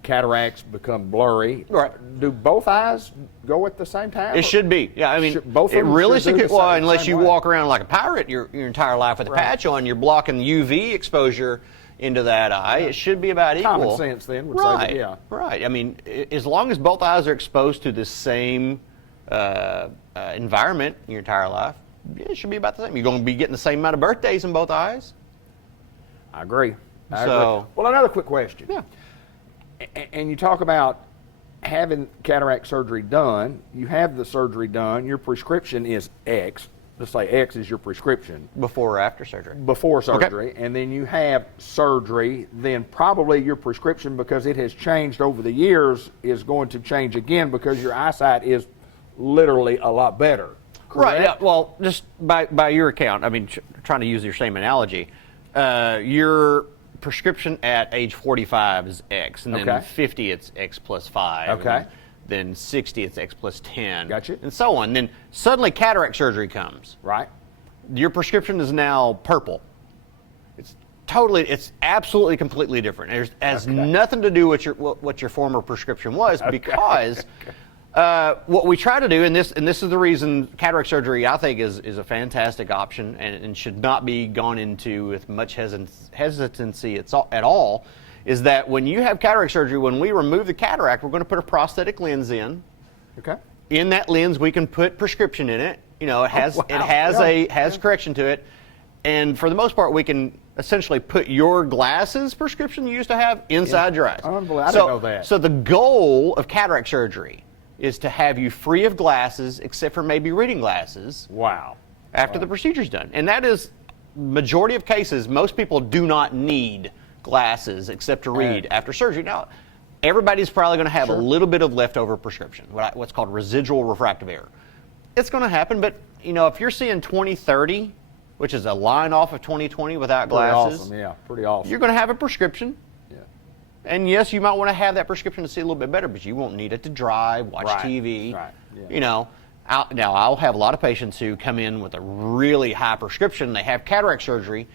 cataracts become blurry, right? Do both eyes go at the same time? It should be. Yeah, I mean, both of them realistically, well, unless you walk around like a pirate your entire life with a patch on, you're blocking UV exposure into that eye. It should be about equal. Common sense then would say that, yeah. Right. I mean, as long as both eyes are exposed to the same environment your entire life, it should be about the same. You're going to be getting the same amount of birthdays in both eyes. I agree. Well, another quick question. Yeah. And you talk about having cataract surgery done. You have the surgery done. Your prescription is X. Let's say X is your prescription. Before or after surgery? Before surgery. Okay. And then you have surgery. Then probably your prescription, because it has changed over the years, is going to change again because your eyesight is literally a lot better. Correct? Right. Yeah, well, just by your account, I mean, trying to use your same analogy, your prescription at age 45 is X, and then 50 it's X plus 5. Okay. Then 60 it's X plus 10. Gotcha. And so on. Then suddenly cataract surgery comes. Right. Your prescription is now purple. It's absolutely completely different. It has nothing to do with what your former prescription was because what we try to do, and this is the reason cataract surgery I think is a fantastic option and should not be gone into with much hesitancy at all, is that when you have cataract surgery, when we remove the cataract, we're going to put a prosthetic lens in. Okay. In that lens, we can put prescription in it. It has correction to it, and for the most part, we can essentially put your glasses prescription you used to have inside your eyes. Unbelievable. I didn't know that. So the goal of cataract surgery is to have you free of glasses, except for maybe reading glasses. Wow. After the procedure's done. And that is, majority of cases, most people do not need glasses except to read after surgery. Now, everybody's probably going to have a little bit of leftover prescription, what's called residual refractive error. It's going to happen, but if you're seeing 20/30, which is a line off of 20/20 without glasses, awesome. Yeah, pretty awesome. You're going to have a prescription. And yes, you might want to have that prescription to see a little bit better, but you won't need it to drive, watch TV. Right. Yeah. I'll have a lot of patients who come in with a really high prescription. They have cataract surgery,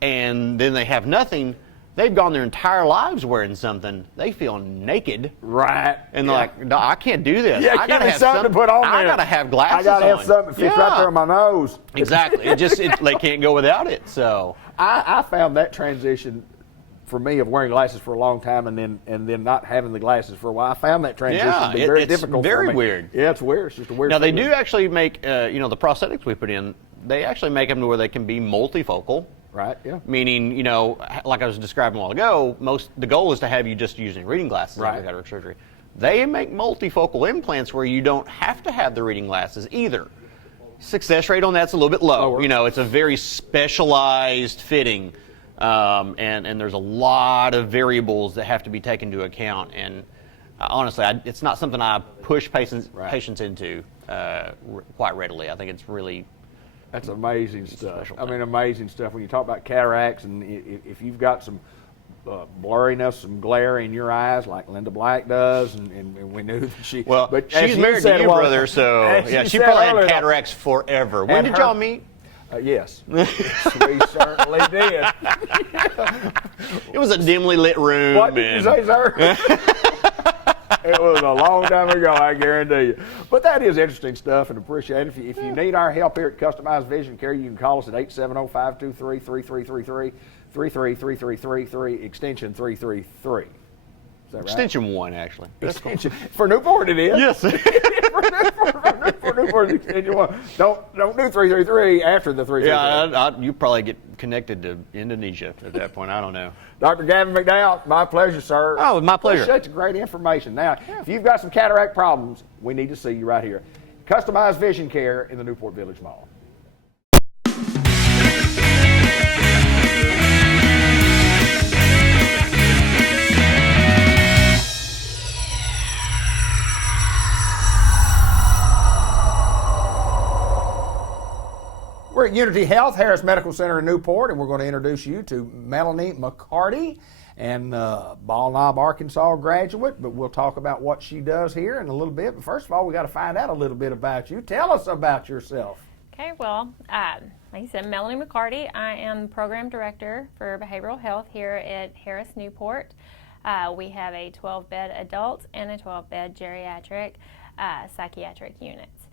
and then they have nothing, they've gone their entire lives wearing something. They feel naked. Right. And they're like, no, I can't do this. Yeah, I gotta give me have something to put on I there. gotta have glasses I gotta have on. something that fits right there on my nose. Exactly. They can't go without it. So I found that transition for me of wearing glasses for a long time and then not having the glasses for a while. I found that transition to be very it's difficult very for me. weird. Yeah, it's weird. It's just a weird now they feeling. do actually make the prosthetics we put in. They actually make them to where they can be multifocal. Right, yeah. Meaning, like I was describing a while ago, the goal is to have you just using reading glasses after cataract surgery. They make multifocal implants where you don't have to have the reading glasses either. Success rate on that's a little bit low. It's a very specialized fitting, and there's a lot of variables that have to be taken into account. And honestly, it's not something I push patients into quite readily. I think it's really... That's amazing stuff. special I mean, thing. amazing stuff. When you talk about cataracts, and if you've got some blurriness, some glare in your eyes, like Linda Black does, and we knew that she. Well, but as she's you married said to a you, while- brother, so as yeah, you she said probably had earlier, cataracts forever. When and did her- y'all meet? Yes, we certainly did. It was a dimly lit room. What did you say, sir? It was a long time ago, I guarantee you. But that is interesting stuff and appreciate it. If you need our help here at Customized Vision Care, you can call us at 870-523-3333, 33333, extension 333. Is that right? Extension 1, actually. Extension. For Newport it is. Yes. For Newport it's extension 1. Don't do 333 after the 333. Yeah, you probably get connected to Indonesia at that point. I don't know. Dr. Gavin McDowell, my pleasure, sir. Oh, my pleasure. Appreciate the great information. Now, if you've got some cataract problems, we need to see you right here. Customized Vision Care in the Newport Village Mall. We're at Unity Health, Harris Medical Center in Newport, and we're going to introduce you to Melanie McCarty, and Ball Knob, Arkansas graduate, but we'll talk about what she does here in a little bit. But first of all, we got to find out a little bit about you. Tell us about yourself. Okay, well, like you said, Melanie McCarty. I am Program Director for Behavioral Health here at Harris Newport. We have a 12-bed adult and a 12-bed geriatric psychiatric units.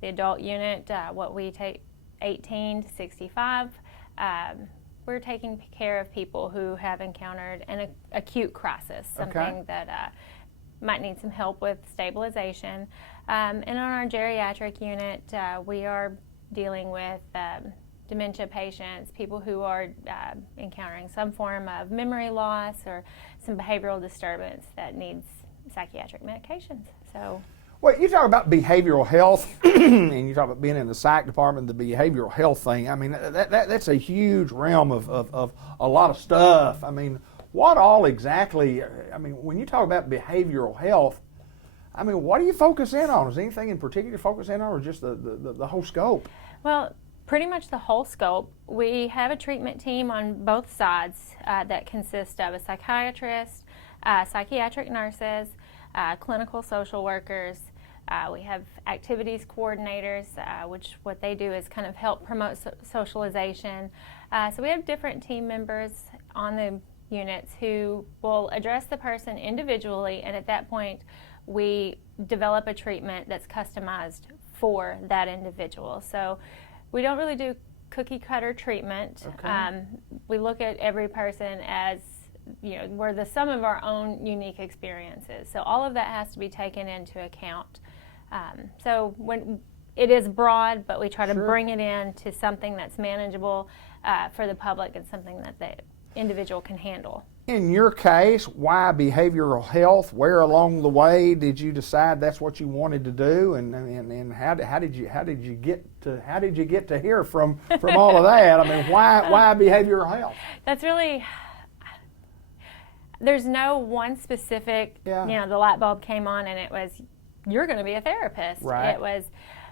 The adult unit, what we take 18 to 65, we're taking care of people who have encountered an acute crisis, something that might need some help with stabilization. And on our geriatric unit, we are dealing with dementia patients, people who are encountering some form of memory loss or some behavioral disturbance that needs psychiatric medications. So. Well, you talk about behavioral health, and you talk about being in the psych department, the behavioral health thing. I mean, that's a huge realm of a lot of stuff. I mean, what all exactly, I mean, when you talk about behavioral health, I mean, what do you focus in on? Is there anything in particular you focus in on, or just the whole scope? Well, pretty much the whole scope. We have a treatment team on both sides that consists of a psychiatrist, psychiatric nurses, clinical social workers. We have activities coordinators, which what they do is kind of help promote socialization. So we have different team members on the units who will address the person individually, and at that point we develop a treatment that's customized for that individual. So we don't really do cookie cutter treatment. Okay. We look at every person as, we're the sum of our own unique experiences. So all of that has to be taken into account. So when it is broad, but we try to bring it in to something that's manageable for the public and something that the individual can handle. In your case, why behavioral health? Where along the way did you decide that's what you wanted to do, and how did you get to hear from all of that? I mean, why behavioral health? That's really, there's no one specific. The light bulb came on and it was, you're going to be a therapist. Right. It was,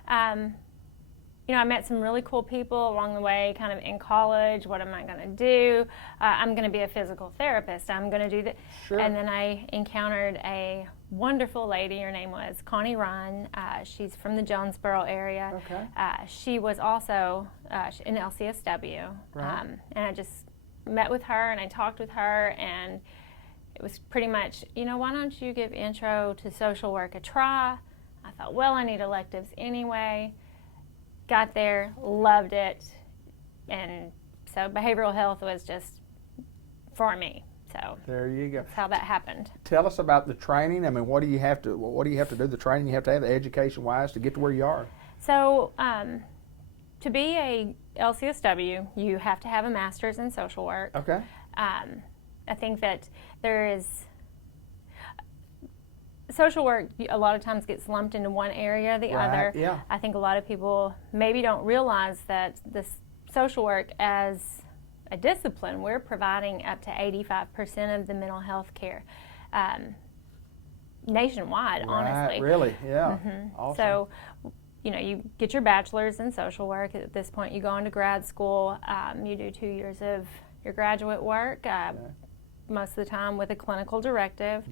I met some really cool people along the way, kind of in college. What am I going to do? I'm going to be a physical therapist. I'm going to do that. Sure. And then I encountered a wonderful lady. Her name was Connie Ryan. She's from the Jonesboro area. Okay. She was also in LCSW. Right. And I just met with her and I talked with her, and it was pretty much, why don't you give intro to social work a try? I thought, well, I need electives anyway. Got there, loved it, and so behavioral health was just for me. So There you go. that's how that happened. Tell us about the training. I mean, what do you have to do? The training you have to have, the education-wise, to get to where you are. So to be a LCSW, you have to have a master's in social work. Okay. I think that there is social work a lot of times gets lumped into one area or the Right, other. yeah. I think a lot of people maybe don't realize that this social work as a discipline, we're providing up to 85% of the mental health care nationwide, honestly. Really? Yeah. Awesome. So, you get your bachelor's in social work. At this point, you go into grad school. You do 2 years of your graduate work, most of the time with a clinical directive.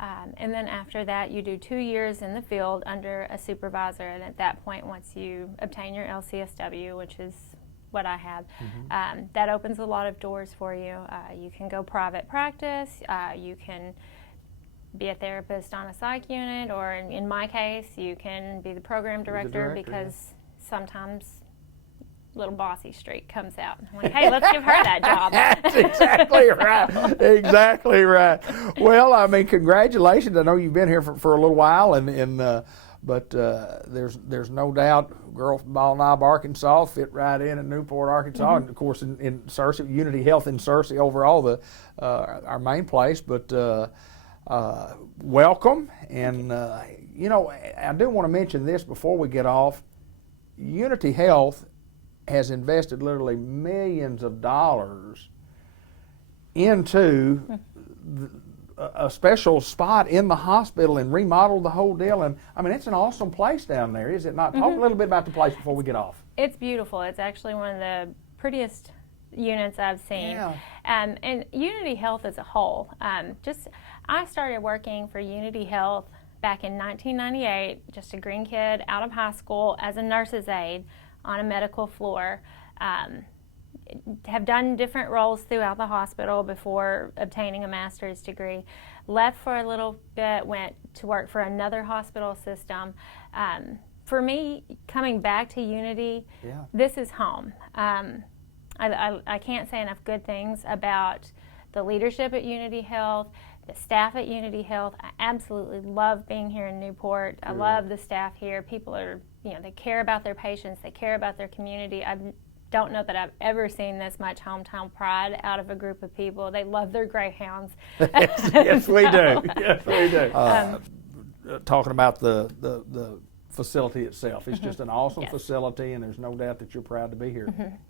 And then after that, you do 2 years in the field under a supervisor. And at that point, once you obtain your LCSW, which is what I have, that opens a lot of doors for you. You can go private practice. You can be a therapist on a psych unit, or in my case, you can be the program director, because sometimes little bossy streak comes out. I'm like, hey, let's give her that job. That's exactly right. Exactly right. Well, I mean, congratulations. I know you've been here for a little while, but there's no doubt, girl from Ball Knob, Arkansas, fit right in Newport, Arkansas, and of course in Searcy, Unity Health in Searcy, overall our main place. But welcome, and I do want to mention this before we get off. Unity Health has invested literally millions of dollars into a special spot in the hospital and remodeled the whole deal. And I mean, it's an awesome place down there, is it not? Talk a little bit about the place before we get off. It's beautiful. It's actually one of the prettiest units I've seen. Yeah. And Unity Health as a whole. I started working for Unity Health back in 1998, just a green kid out of high school, as a nurse's aide on a medical floor. Have done different roles throughout the hospital before obtaining a master's degree. Left for a little bit, went to work for another hospital system. For me, coming back to Unity, this is home. I can't say enough good things about the leadership at Unity Health, the staff at Unity Health. I absolutely love being here in Newport. I love the staff here. People are, they care about their patients, they care about their community. I don't know that I've ever seen this much hometown pride out of a group of people. They love their greyhounds. Yes, we do. Yes, we do. Talking about the facility itself, it's just an awesome facility, and there's no doubt that you're proud to be here.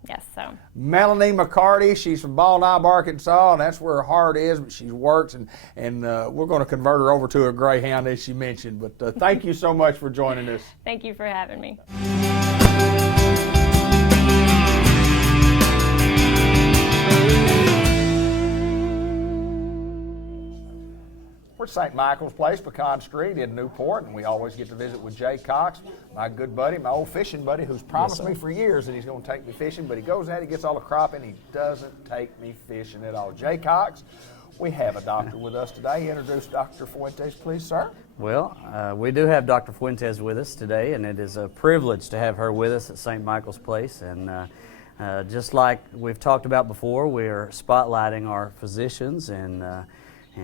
Yes, so. Melanie McCarty, she's from Ball Knob, Arkansas, and that's where her heart is, but she works, and we're going to convert her over to a greyhound, as she mentioned. But thank you so much for joining us. Thank you for having me. We're at St. Michael's Place, Pecan Street in Newport, and we always get to visit with Jay Cox, my good buddy, my old fishing buddy, who's promised me for years that he's going to take me fishing, but he goes out, he gets all the crop, and he doesn't take me fishing at all. Jay Cox, we have a doctor with us today. Introduce Dr. Fuentes, please, sir. Well, we do have Dr. Fuentes with us today, and it is a privilege to have her with us at St. Michael's Place. And just like we've talked about before, we are spotlighting our physicians, and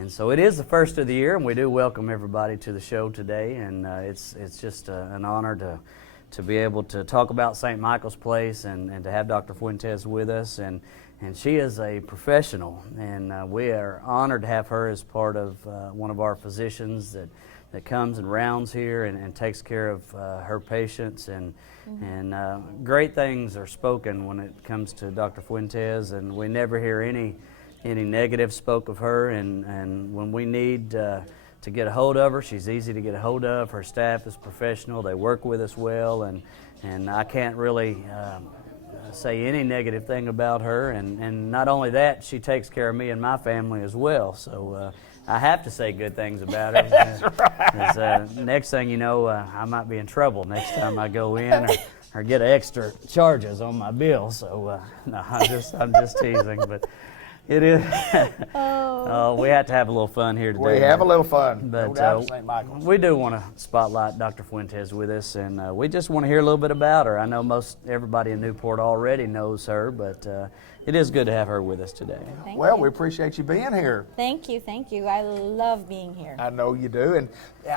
so it is the first of the year, and we do welcome everybody to the show today. And it's just an honor to be able to talk about St. Michael's Place and to have Dr. Fuentes with us. And she is a professional, and we are honored to have her as part of one of our physicians that comes and rounds here and takes care of her patients. And great things are spoken when it comes to Dr. Fuentes, and we never hear any negative spoke of her, and when we need to get a hold of her, she's easy to get a hold of. Her staff is professional, they work with us well, and I can't really say any negative thing about her, and not only that, she takes care of me and my family as well, so I have to say good things about her. That's right. Next thing you know, I might be in trouble next time I go in or get extra charges on my bill, so no, I'm just teasing, but It is. We had to have a little fun here today. We have a little fun. But no doubt, St. Michael's. we do want to spotlight Dr. Fuentes with us, and we just want to hear a little bit about her. I know most everybody in Newport already knows her, but it is good to have her with us today. Well, we appreciate you being here. Thank you. I love being here. I know you do, and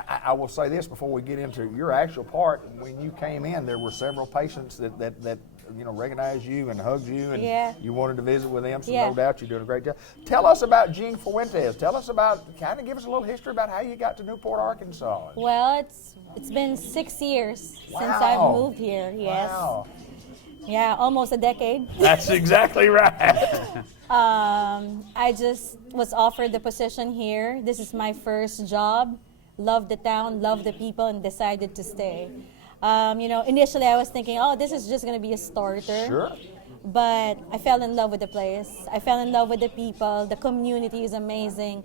I will say this before we get into your actual part. When you came in, there were several patients that recognized you and hugged you, and you wanted to visit with them, so no doubt you're doing a great job. Tell us about Jean Fuentes. Tell us about, kind of give us a little history about how you got to Newport, Arkansas. Well, it's been 6 years since I've moved here. Yes. Wow. Yeah, almost a decade. That's exactly right. I just was offered the position here. This is my first job. Love the town, love the people, and decided to stay. Initially I was thinking, this is just going to be a starter. Sure. But I fell in love with the place. I fell in love with the people. The community is amazing.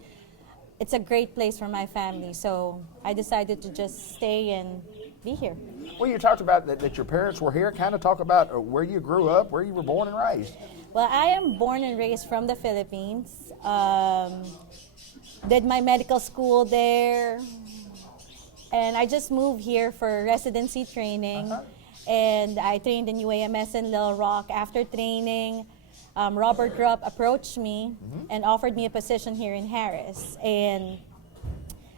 It's a great place for my family. So I decided to just stay and be here. Well, you talked about that your parents were here. Kind of talk about where you grew up, where you were born and raised. Well, I am born and raised from the Philippines. Did my medical school there. And I just moved here for residency training. And I trained in UAMS in Little Rock. After training, Robert Rupp approached me and offered me a position here in Harris. And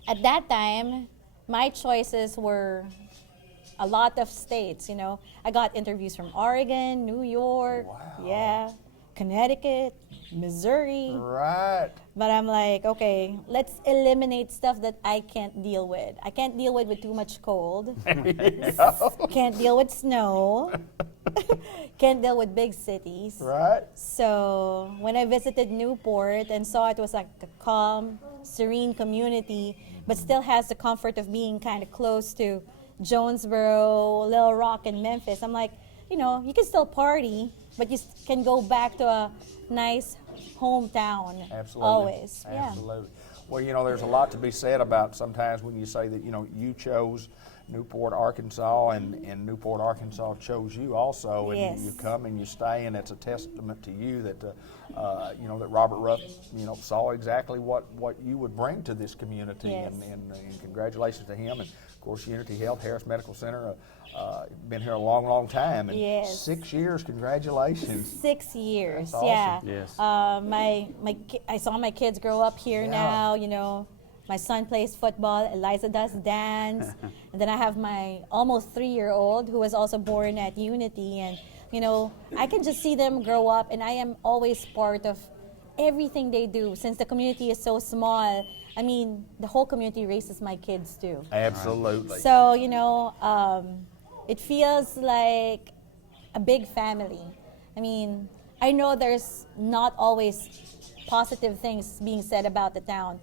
at that time, my choices were a lot of states, I got interviews from Oregon, New York, Connecticut, Missouri. Right. But I'm like, okay, let's eliminate stuff that I can't deal with. I can't deal with too much cold. Can't deal with snow. Can't deal with big cities. Right. So when I visited Newport and saw it was like a calm, serene community, but still has the comfort of being kind of close to Jonesboro, Little Rock, and Memphis, I'm like, you can still party, but you can go back to a nice hometown. Absolutely. Always. Absolutely. Well, there's a lot to be said about sometimes when you say that, you chose Newport, Arkansas, and Newport, Arkansas chose you also, and you come and you stay, and it's a testament to you that, that Robert Rupp, saw exactly what you would bring to this community, and congratulations to him, and of course Unity Health, Harris Medical Center, been here a long, long time, and 6 years, congratulations. 6 years, That's awesome. Yes. I saw my kids grow up here now, My son plays football, Eliza does dance, and then I have my almost 3-year-old who was also born at Unity, and I can just see them grow up, and I am always part of everything they do. Since the community is so small, the whole community raises my kids too. Absolutely. So, it feels like a big family. I know there's not always positive things being said about the town,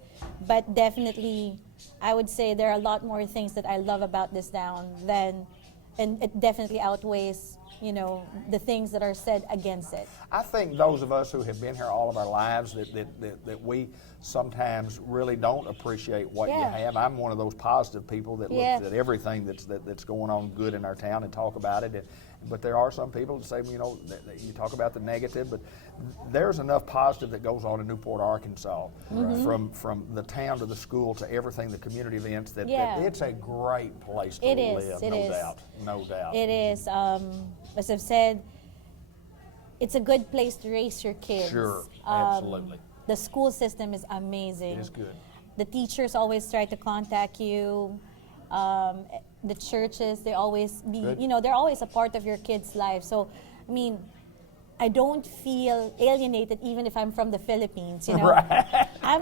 but definitely I would say there are a lot more things that I love about this town and it definitely outweighs the things that are said against it. I think those of us who have been here all of our lives that we sometimes really don't appreciate what you have. I'm one of those positive people that looks at everything that's going on good in our town and talk about it. But there are some people that say, that you talk about the negative, but there's enough positive that goes on in Newport, Arkansas, from the town to the school to everything, the community events, that it's a great place to live, no doubt. It is. As I've said, it's a good place to raise your kids. Sure, absolutely. The school system is amazing. It is good. The teachers always try to contact you. The churches, they always they're always a part of your kids' life. So, I don't feel alienated even if I'm from the Philippines, Right. I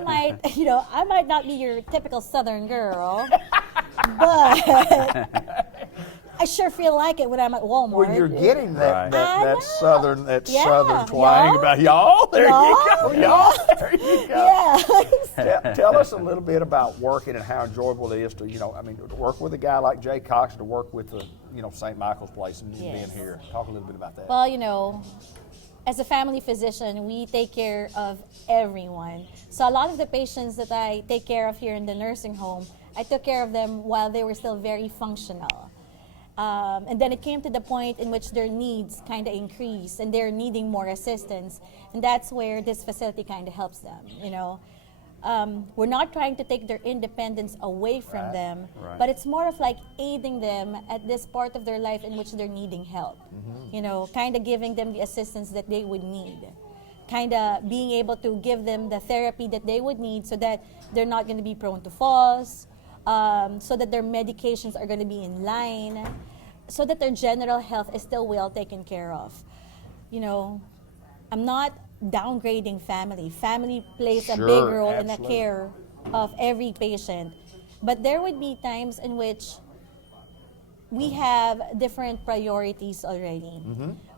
might not be your typical Southern girl, but I sure feel like it when I'm at Walmart. Well, you're getting that southern Yeah. twang about y'all. There you go. Y'all. There you go. Yeah. Tell us a little bit about working and how enjoyable it is to, to work with a guy like Jay Cox, to work with the, St. Michael's Place and being here. Talk a little bit about that. Well, as a family physician, we take care of everyone. So a lot of the patients that I take care of here in the nursing home, I took care of them while they were still very functional. And then it came to the point in which their needs kind of increased and they're needing more assistance. And that's where this facility kind of helps them, you know. We're not trying to take their independence away from them, but it's more of like aiding them at this part of their life in which they're needing help. You know, kind of giving them the assistance that they would need. Kind of being able to give them the therapy that they would need so that they're not going to be prone to falls, so that their medications are going to be in line, so that their general health is still well taken care of. You know, I'm not downgrading family. Family plays a big role in the care of every patient. But there would be times in which we have different priorities already.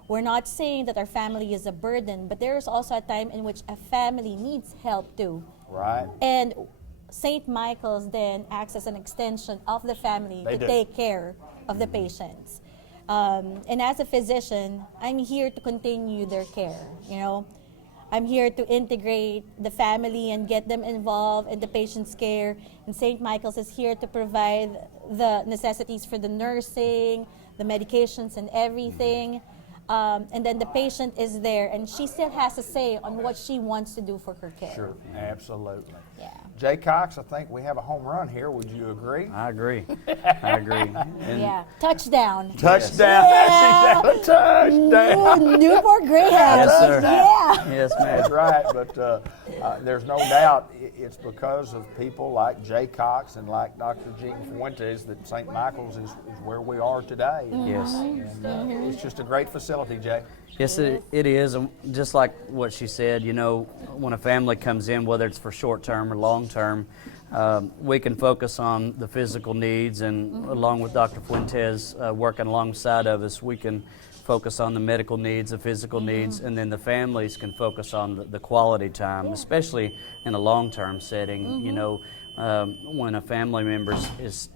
We're not saying that our family is a burden, but there is also a time in which a family needs help too. Right. And St. Michael's then acts as an extension of the family to take care of the patients. And as a physician, I'm here to continue their care, you know. I'm here to integrate the family and get them involved in the patient's care. And St. Michael's is here to provide the necessities for the nursing, the medications and everything. And then the patient is there, and she still has a say on what she wants to do for her care. Sure, absolutely. Yeah. Jay Cox, I think we have a home run here. Would you agree? I agree. I agree. And Yeah. Touchdown. Touchdown. Yeah. Touchdown. Newport Greyhounds. Yes, sir. Yeah. Yes, ma'am. That's right, but there's no doubt it's because of people like Jay Cox and like Dr. Jean Fuentes that St. Michael's is where we are today. Yes. And, it's just a great facility, Jay. Yes, it is. And just like what she said, you know, when a family comes in, whether it's for short term or long term, we can focus on the physical needs, and along with Dr. Fuentes working alongside of us, we can focus on the medical needs, the physical needs, and then the families can focus on the quality time, especially in a long-term setting. You know, when a family member is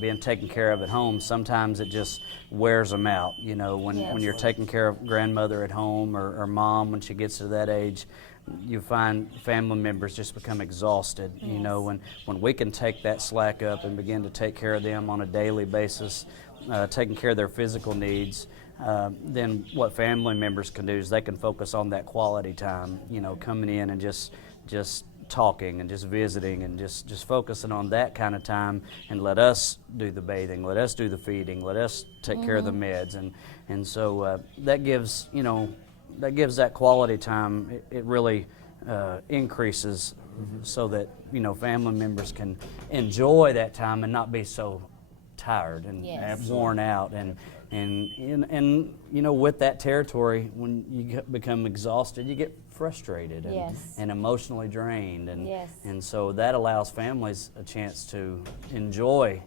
being taken care of at home, sometimes it just wears them out. You know, when you're taking care of grandmother at home or mom when she gets to that age, you find family members just become exhausted. You know, when we can take that slack up and begin to take care of them on a daily basis, taking care of their physical needs, then what family members can do is they can focus on that quality time, you know, coming in and just talking and just visiting and just focusing on that kind of time, and let us do the bathing, let us do the feeding, let us take care of the meds, and so that gives, you know, that quality time. It really increases so that, you know, family members can enjoy that time and not be so tired and worn out, and you know, with that territory, when you become exhausted, you get frustrated and emotionally drained, and so that allows families a chance to enjoy,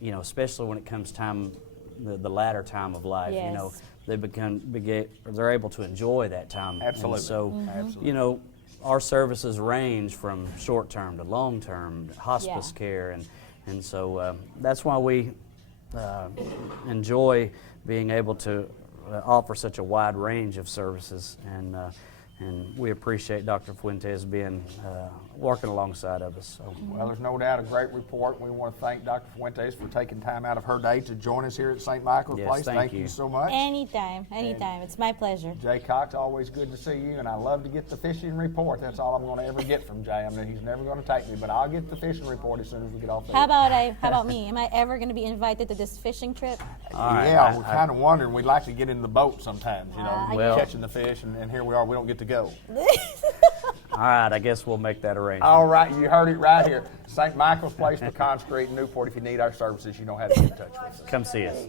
you know, especially when it comes time, the latter time of life. You know, they're able to enjoy that time. Absolutely. And so, you know, our services range from short term to long term, hospice care, and so that's why we enjoy being able to offer such a wide range of services, and we appreciate Dr. Fuentes being working alongside of us. So. Well, there's no doubt a great report. We want to thank Dr. Fuentes for taking time out of her day to join us here at St. Michael's Place. Thank you so much. Anytime. It's my pleasure. Jay Cox, always good to see you, and I love to get the fishing report. That's all I'm going to ever get from Jay. I mean, he's never going to take me, but I'll get the fishing report as soon as we get off the How about me? Am I ever going to be invited to this fishing trip? Yeah, we're kind of wondering. We'd like to get in the boat sometimes, you know, catching the fish, and here we are. We don't get to go. All right, I guess we'll make that arrangement. All right, you heard it right here. St. Michael's Place, Pecan Street, Newport. If you need our services, you know how to get in touch with us. Come see us.